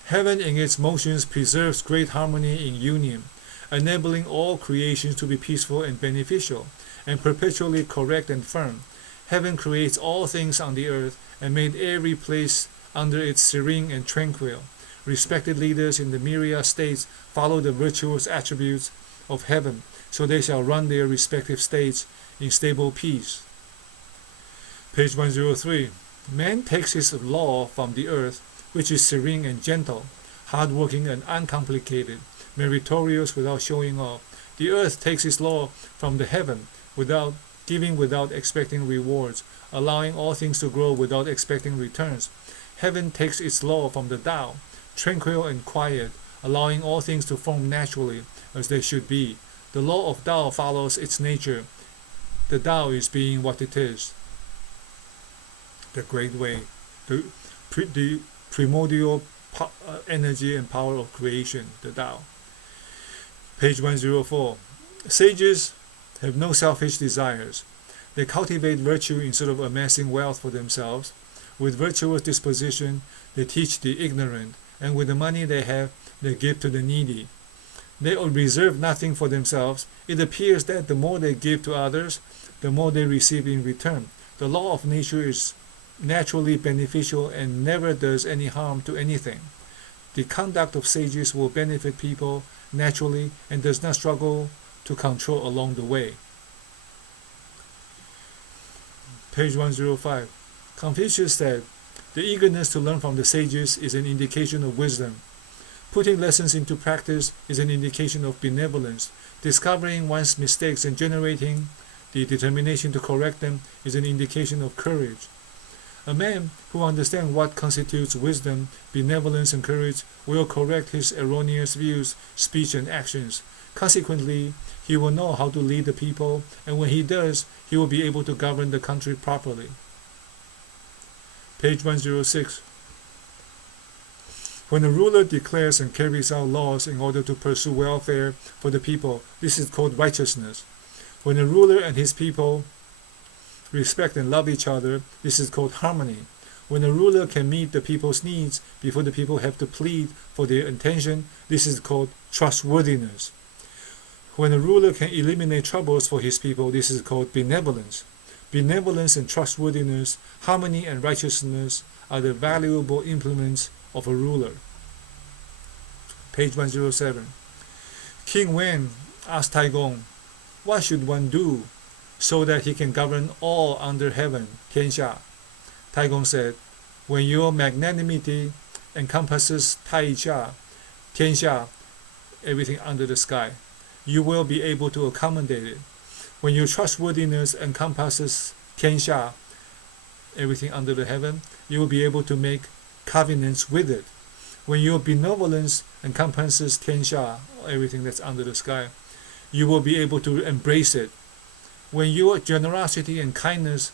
Heaven in its motions preserves great harmony in union, enabling all creations to be peaceful and beneficial, and perpetually correct and firm. Heaven creates all things on the earth, and made every place under it serene and tranquil. Respected leaders in the myriad states follow the virtuous attributes of heaven, so they shall run their respective states in stable peace. Page 103. Man takes his law from the earth, which is serene and gentle, hardworking and uncomplicated, meritorious without showing off. The earth takes its law from the heaven, without giving without expecting rewards, allowing all things to grow without expecting returns. Heaven takes its law from the Tao, tranquil and quiet, allowing all things to form naturally as they should be. The law of Tao follows its nature. The Tao is being what it is. The great way, the primordial energy and power of creation, the Tao. Page 104. Sages have no selfish desires. They cultivate virtue instead of amassing wealth for themselves. With virtuous disposition, they teach the ignorant, and with the money they have, they give to the needy. They reserve nothing for themselves. It appears that the more they give to others, the more they receive in return. The law of nature is naturally beneficial and never does any harm to anything. The conduct of sages will benefit people naturally and does not struggle to control along the way. Page 105. Confucius said, "The eagerness to learn from the sages is an indication of wisdom. Putting lessons into practice is an indication of benevolence. Discovering one's mistakes and generating the determination to correct them is an indication of courage. A man who understands what constitutes wisdom, benevolence, and courage will correct his erroneous views, speech, and actions. Consequently, he will know how to lead the people, and when he does, he will be able to govern the country properly." Page 106. When a ruler declares and carries out laws in order to pursue welfare for the people, this is called righteousness. When a ruler and his people respect and love each other, this is called harmony. When a ruler can meet the people's needs before the people have to plead for their attention, this is called trustworthiness. When a ruler can eliminate troubles for his people, this is called benevolence. Benevolence and trustworthiness, harmony and righteousness are the valuable implements of a ruler. Page 107. King Wen asked Taigong, "What should one do so that he can govern all under heaven, Tianxia?" Taigong said, "When your magnanimity encompasses Taixia, Tianxia, everything under the sky, you will be able to accommodate it. When your trustworthiness encompasses Tianxia, everything under the heaven, you will be able to make covenants with it. When your benevolence encompasses Tianxia, everything that's under the sky, you will be able to embrace it. When your generosity and kindness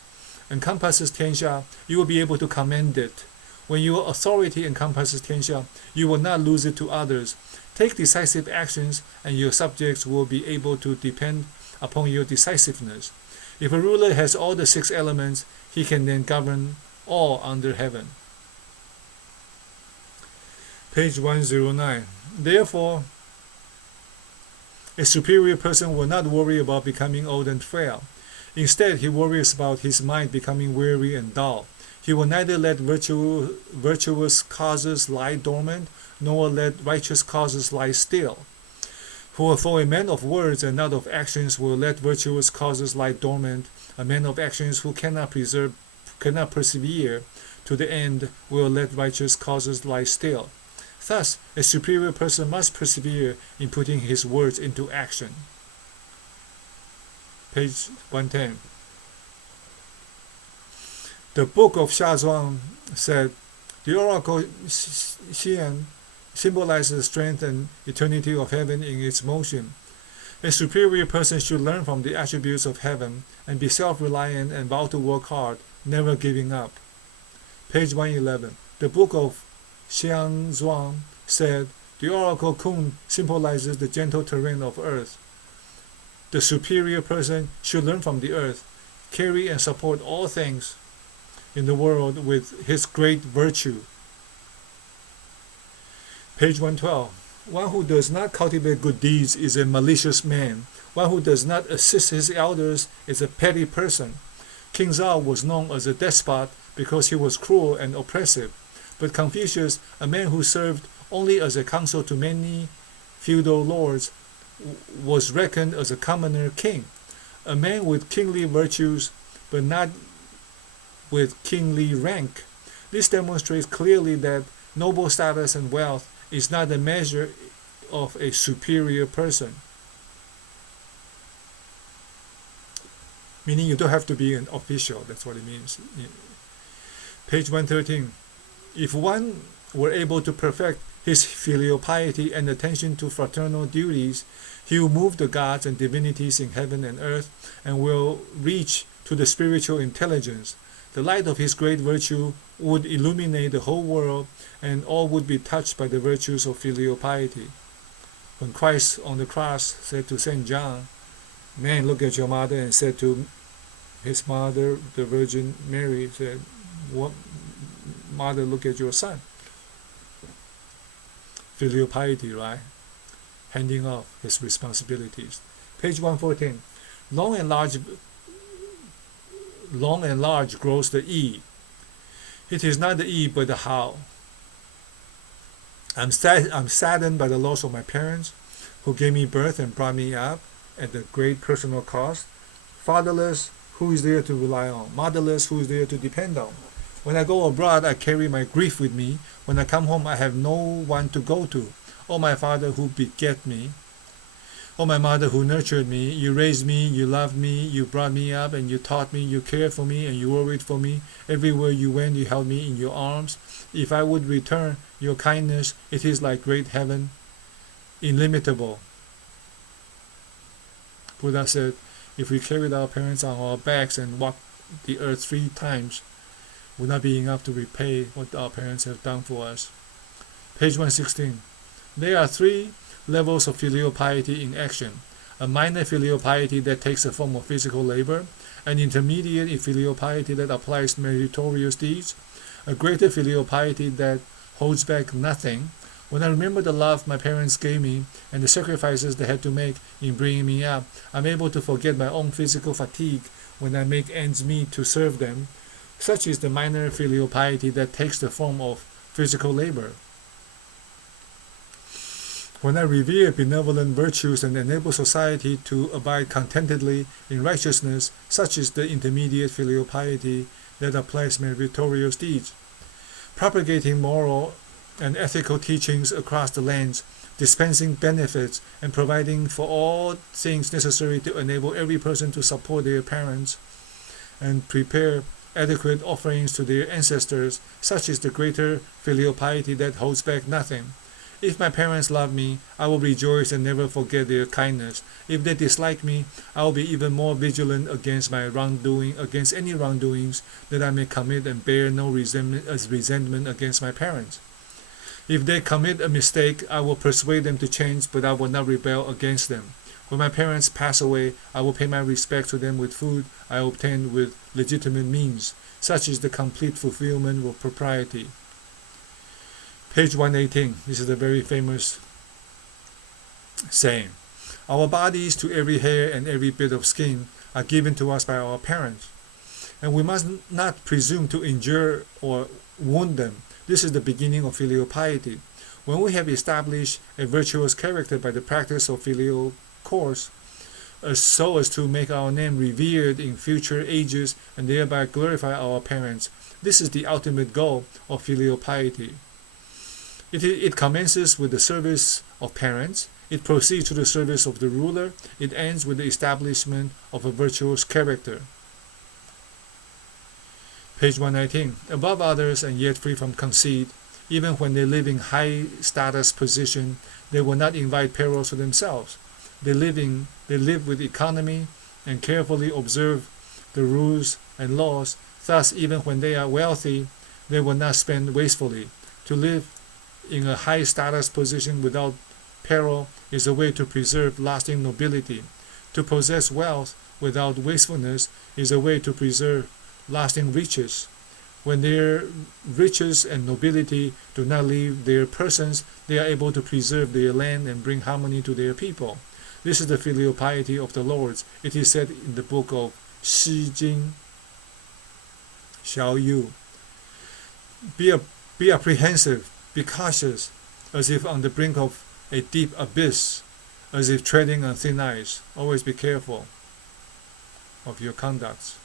encompasses Tianxia, you will be able to commend it. When your authority encompasses Tianxia, you will not lose it to others. Take decisive actions, and your subjects will be able to depend upon your decisiveness. If a ruler has all the 6 elements, he can then govern all under heaven." Page 109. Therefore, a superior person will not worry about becoming old and frail. Instead, he worries about his mind becoming weary and dull. He will neither let virtuous causes lie dormant, nor let righteous causes lie still. For a man of words and not of actions will let virtuous causes lie dormant. A man of actions who cannot persevere to the end will let righteous causes lie still. Thus, a superior person must persevere in putting his words into action. Page 110. The book of Xiazhuang said, "The oracle Xian symbolizes the strength and eternity of heaven in its motion. A superior person should learn from the attributes of heaven and be self-reliant and vow to work hard, never giving up." Page 111. The book of Xiangzhuang said, "The oracle Kun symbolizes the gentle terrain of earth. The superior person should learn from the earth, carry and support all things in the world with his great virtue. Page 112. One who does not cultivate good deeds is a malicious man. One who does not assist his elders is a petty person. King Zhao was known as a despot because he was cruel and oppressive. But Confucius, a man who served only as a counsel to many feudal lords, was reckoned as a commoner king, a man with kingly virtues but not with kingly rank. This demonstrates clearly that noble status and wealth is not a measure of a superior person. Meaning you don't have to be an official, that's what it means. Page 113. If one were able to perfect his filial piety and attention to fraternal duties, he will move the gods and divinities in heaven and earth and will reach to the spiritual intelligence. The light of his great virtue would illuminate the whole world, and all would be touched by the virtues of filial piety. When Christ on the cross said to St. John, "Man, look at your mother," and said to his mother, the Virgin Mary, said, "What, mother, look at your son." Filial piety, right? Handing off his responsibilities. Page 114. Long and large grows the E. It is not the E but the how. I'm saddened by the loss of my parents, who gave me birth and brought me up at a great personal cost. Fatherless, who is there to rely on? Motherless, who is there to depend on? When I go abroad, I carry my grief with me. When I come home, I have no one to go to. O my father who beget me, O my mother who nurtured me, you raised me, you loved me, you brought me up, and you taught me, you cared for me, and you worried for me. Everywhere you went, you held me in your arms. If I would return your kindness, it is like great heaven, illimitable. Buddha said, if we carried our parents on our backs and walked the earth 3 times, would not be enough to repay what our parents have done for us. Page 116. There are 3 levels of filial piety in action: a minor filial piety that takes the form of physical labor, an intermediate filial piety that applies meritorious deeds, a greater filial piety that holds back nothing. When I remember the love my parents gave me and the sacrifices they had to make in bringing me up, I'm able to forget my own physical fatigue when I make ends meet to serve them. Such is the minor filial piety that takes the form of physical labor. When I revere benevolent virtues and enable society to abide contentedly in righteousness, such is the intermediate filial piety that applies meritorious deeds. Propagating moral and ethical teachings across the lands, dispensing benefits, and providing for all things necessary to enable every person to support their parents and prepare adequate offerings to their ancestors, such is the greater filial piety that holds back nothing. If my parents love me, I will rejoice and never forget their kindness. If they dislike me, I will be even more vigilant against any wrongdoings that I may commit, and bear no resentment against my parents. If they commit a mistake, I will persuade them to change, but I will not rebel against them. When my parents pass away, I will pay my respect to them with food I obtained with legitimate means. Such is the complete fulfillment of propriety. Page 118. This is a very famous saying. Our bodies, to every hair and every bit of skin, are given to us by our parents, and we must not presume to injure or wound them. This is the beginning of filial piety. When we have established a virtuous character by the practice of filial course, so as to make our name revered in future ages and thereby glorify our parents, this is the ultimate goal of filial piety. It commences with the service of parents, it proceeds to the service of the ruler, it ends with the establishment of a virtuous character. Page 119. Above others and yet free from conceit, even when they live in high status position, they will not invite perils to themselves. They live with economy and carefully observe the rules and laws. Thus, even when they are wealthy, they will not spend wastefully. To live in a high status position without peril is a way to preserve lasting nobility. To possess wealth without wastefulness is a way to preserve lasting riches. When their riches and nobility do not leave their persons, they are able to preserve their land and bring harmony to their people. This is the filial piety of the Lords. It is said in the book of Shi Jing, Xiao Yu. Be apprehensive, be cautious, as if on the brink of a deep abyss, as if treading on thin ice. Always be careful of your conduct.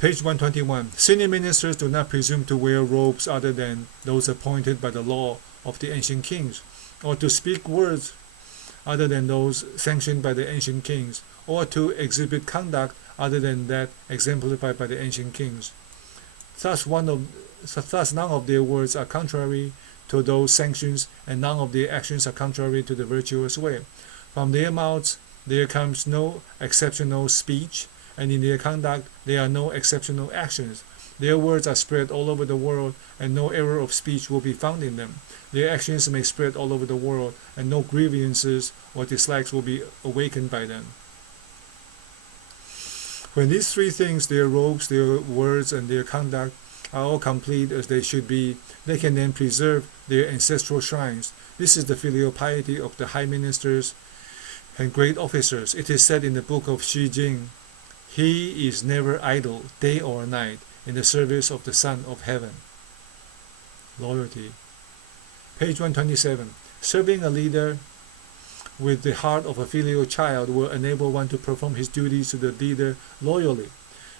Page 121. Senior ministers do not presume to wear robes other than those appointed by the law of the ancient kings, or to speak words other than those sanctioned by the ancient kings, or to exhibit conduct other than that exemplified by the ancient kings. Thus none of their words are contrary to those sanctions, and none of their actions are contrary to the virtuous way. From their mouths there comes no exceptional speech, and in their conduct there are no exceptional actions. Their words are spread all over the world, and no error of speech will be found in them. Their actions may spread all over the world, and no grievances or dislikes will be awakened by them. When these three things, their robes, their words, and their conduct, are all complete as they should be, they can then preserve their ancestral shrines. This is the filial piety of the high ministers and great officers. It is said in the book of Shi Jing, "He is never idle, day or night, in the service of the Son of Heaven." Loyalty. Page 127. Serving a leader with the heart of a filial child will enable one to perform his duties to the leader loyally.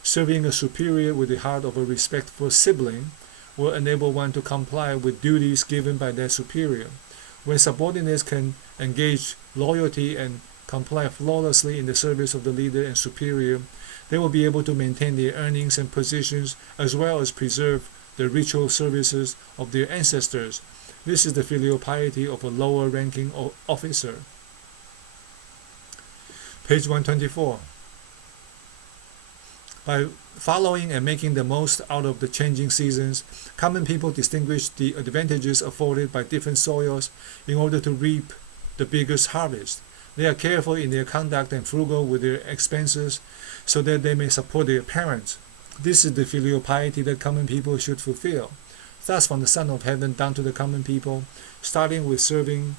Serving a superior with the heart of a respectful sibling will enable one to comply with duties given by their superior. When subordinates can engage loyalty and comply flawlessly in the service of the leader and superior, they will be able to maintain their earnings and positions as well as preserve the ritual services of their ancestors. This is the filial piety of a lower-ranking officer. Page 124. By following and making the most out of the changing seasons, common people distinguish the advantages afforded by different soils in order to reap the biggest harvest. They are careful in their conduct and frugal with their expenses so that they may support their parents. This is the filial piety that common people should fulfill. Thus, from the Son of Heaven down to the common people, starting with serving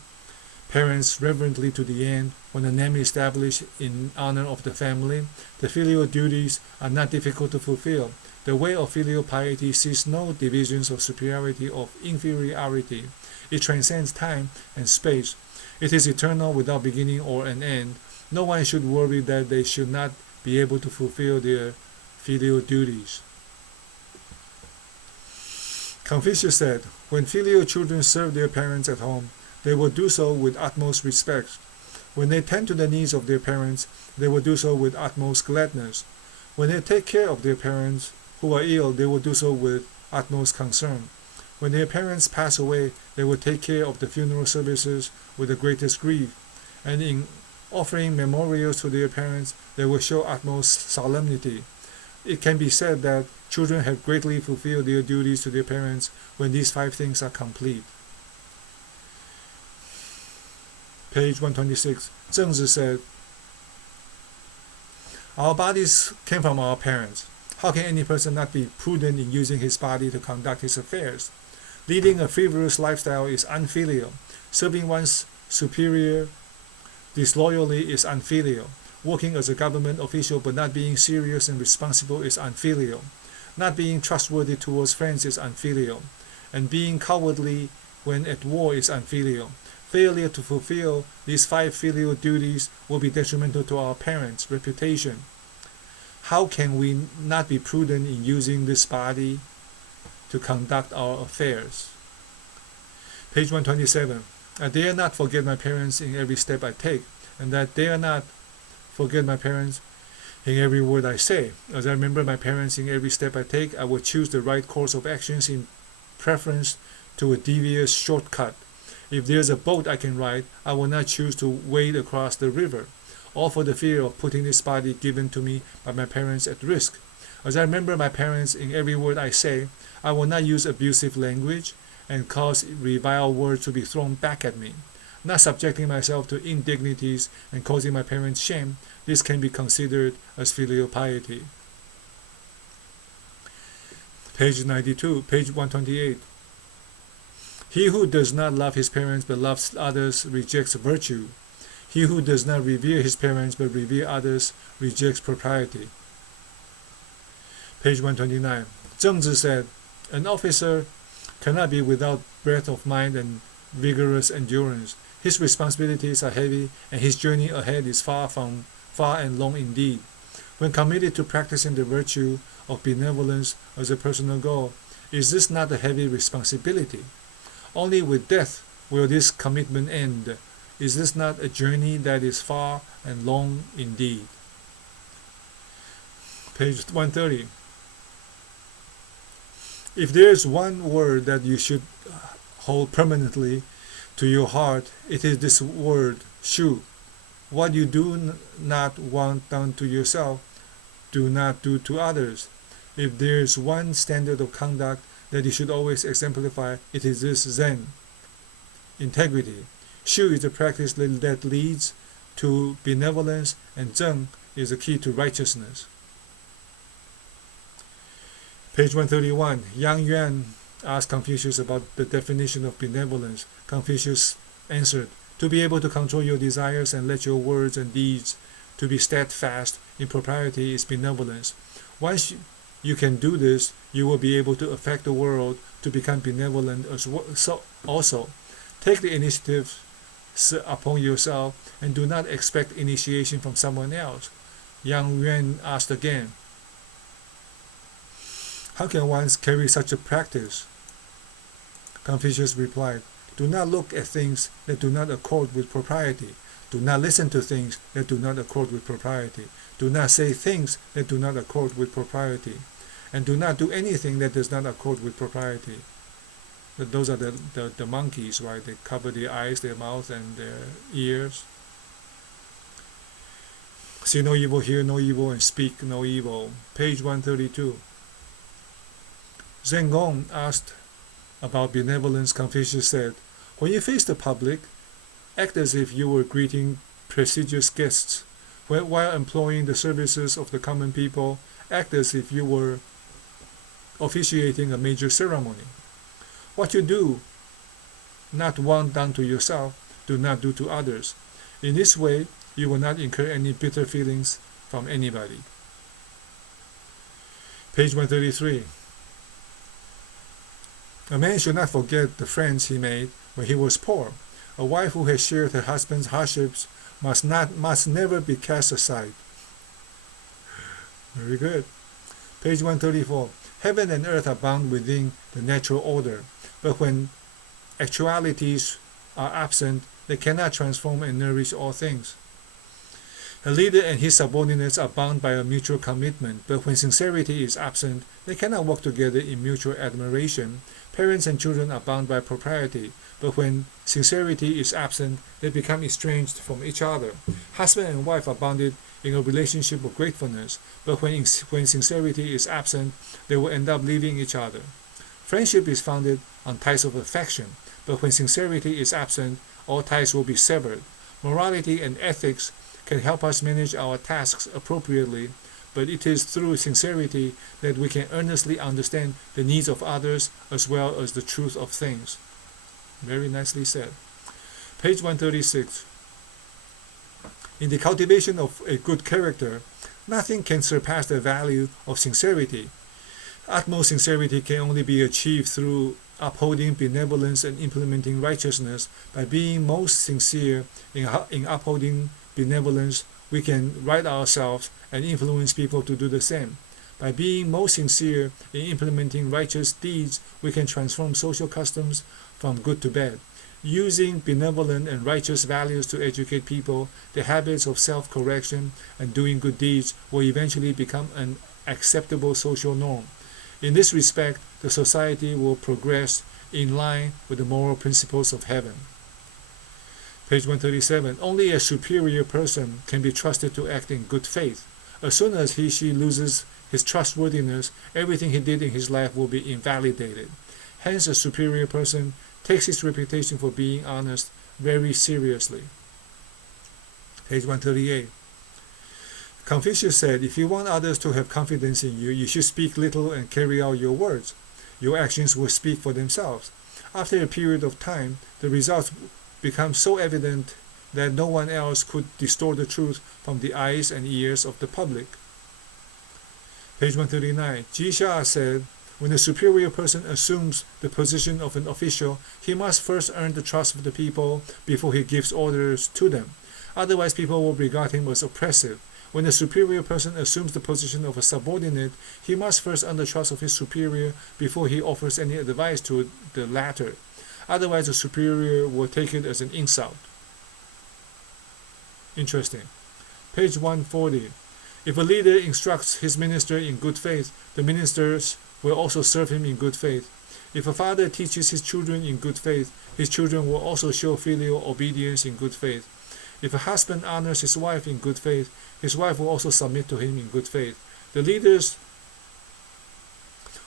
parents reverently to the end, when a name is established in honor of the family, the filial duties are not difficult to fulfill. The way of filial piety sees no divisions of superiority or inferiority. It transcends time and space. It is eternal without beginning or an end. No one should worry that they should not be able to fulfill their filial duties. Confucius said, "When filial children serve their parents at home, they will do so with utmost respect. When they tend to the needs of their parents, they will do so with utmost gladness. When they take care of their parents who are ill, they will do so with utmost concern. When their parents pass away, they will take care of the funeral services with the greatest grief. And in offering memorials to their parents, they will show utmost solemnity. It can be said that children have greatly fulfilled their duties to their parents when these five things are complete." Page 126. Zhengzi said, "Our bodies came from our parents. How can any person not be prudent in using his body to conduct his affairs? Leading a frivolous lifestyle is unfilial. Serving one's superior disloyally is unfilial. Working as a government official but not being serious and responsible is unfilial. Not being trustworthy towards friends is unfilial. And being cowardly when at war is unfilial. Failure to fulfill these five filial duties will be detrimental to our parents' reputation. How can we not be prudent in using this body to conduct our affairs?" Page 127. "I dare not forget my parents in every step I take, and I dare not forget my parents in every word I say. As I remember my parents in every step I take, I will choose the right course of actions in preference to a devious shortcut. If there's a boat I can ride, I will not choose to wade across the river, all for the fear of putting this body given to me by my parents at risk. As I remember my parents in every word I say, I will not use abusive language and cause revile words to be thrown back at me. not subjecting myself to indignities and causing my parents shame, this can be considered as filial piety. Page 92, page 128. He who does not love his parents but loves others rejects virtue. He who does not revere his parents but revere others rejects propriety. Page 129. Zhengzi said, an officer cannot be without breadth of mind and vigorous endurance. His responsibilities are heavy, and his journey ahead is far and long indeed. When committed to practicing the virtue of benevolence as a personal goal, is this not a heavy responsibility? Only with death will this commitment end. Is this not a journey that is far and long indeed? Page 130. If there is one word that you should hold permanently to your heart, it is this word, shu. What you do not want done to yourself, do not do to others. If there is one standard of conduct that you should always exemplify, it is this zen, integrity. Shu is the practice that leads to benevolence, and zeng is the key to righteousness. Page 131. Yang Yuan asked Confucius about the definition of benevolence. Confucius answered, to be able to control your desires and let your words and deeds to be steadfast in propriety is benevolence. Once you can do this, you will be able to affect the world to become benevolent also. Take the initiative upon yourself and do not expect initiation from someone else. Yang Yuan asked again, how can one carry such a practice? Confucius replied, do not look at things that do not accord with propriety. Do not listen to things that do not accord with propriety. Do not say things that do not accord with propriety. And do not do anything that does not accord with propriety. Those are the monkeys, right? They cover their eyes, their mouth, and their ears. See no evil, hear no evil, and speak no evil. Page 132. Zheng Gong asked about benevolence. Confucius said, when you face the public, act as if you were greeting prestigious guests. While employing the services of the common people, act as if you were officiating a major ceremony. What you do not want done to yourself, do not do to others. In this way, you will not incur any bitter feelings from anybody. Page 133. A man should not forget the friends he made when he was poor. A wife who has shared her husband's hardships must never be cast aside. Very good. Page 134. Heaven and earth are bound within the natural order, but when actualities are absent, they cannot transform and nourish all things. A leader and his subordinates are bound by a mutual commitment, but when sincerity is absent, they cannot work together in mutual admiration. Parents and children are bound by propriety, but when sincerity is absent, they become estranged from each other. Husband and wife are bounded in a relationship of gratefulness, but when sincerity is absent, they will end up leaving each other. Friendship is founded on ties of affection, but when sincerity is absent, all ties will be severed. Morality and ethics can help us manage our tasks appropriately, but it is through sincerity that we can earnestly understand the needs of others as well as the truth of things. Very nicely said. Page 136. In the cultivation of a good character, nothing can surpass the value of sincerity. Utmost sincerity can only be achieved through upholding benevolence and implementing righteousness. By being most sincere in upholding benevolence, we can right ourselves and influence people to do the same. By being most sincere in implementing righteous deeds, we can transform social customs from good to bad. Using benevolent and righteous values to educate people, the habits of self-correction and doing good deeds will eventually become an acceptable social norm. In this respect, the society will progress in line with the moral principles of heaven. Page 137. Only a superior person can be trusted to act in good faith. As soon as she loses his trustworthiness, everything he did in his life will be invalidated. Hence, a superior person takes his reputation for being honest very seriously. Page 138. Confucius said, if you want others to have confidence in you, you should speak little and carry out your words. Your actions will speak for themselves. After a period of time, the results become so evident that no one else could distort the truth from the eyes and ears of the public. Page 139. Ji Xia said, when a superior person assumes the position of an official, he must first earn the trust of the people before he gives orders to them. Otherwise, people will regard him as oppressive. When a superior person assumes the position of a subordinate, he must first earn the trust of his superior before he offers any advice to the latter. Otherwise, the superior will take it as an insult. Interesting. Page 140. If a leader instructs his minister in good faith, the ministers will also serve him in good faith. If a father teaches his children in good faith, his children will also show filial obedience in good faith. If a husband honors his wife in good faith, his wife will also submit to him in good faith. The leaders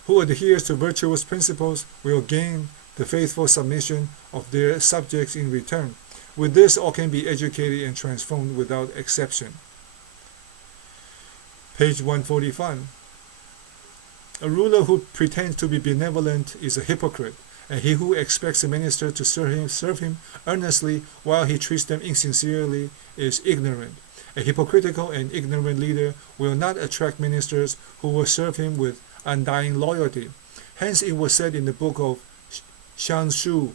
who adhere to virtuous principles will gain the faithful submission of their subjects in return. With this, all can be educated and transformed without exception. Page 141. A ruler who pretends to be benevolent is a hypocrite, and he who expects a minister to serve him earnestly while he treats them insincerely is ignorant. A hypocritical and ignorant leader will not attract ministers who will serve him with undying loyalty. Hence it was said in the book of Shanshu,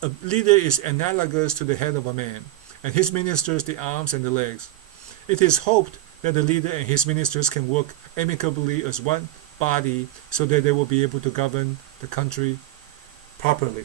a leader is analogous to the head of a man, and his ministers the arms and the legs. It is hoped that the leader and his ministers can work amicably as one body so that they will be able to govern the country properly.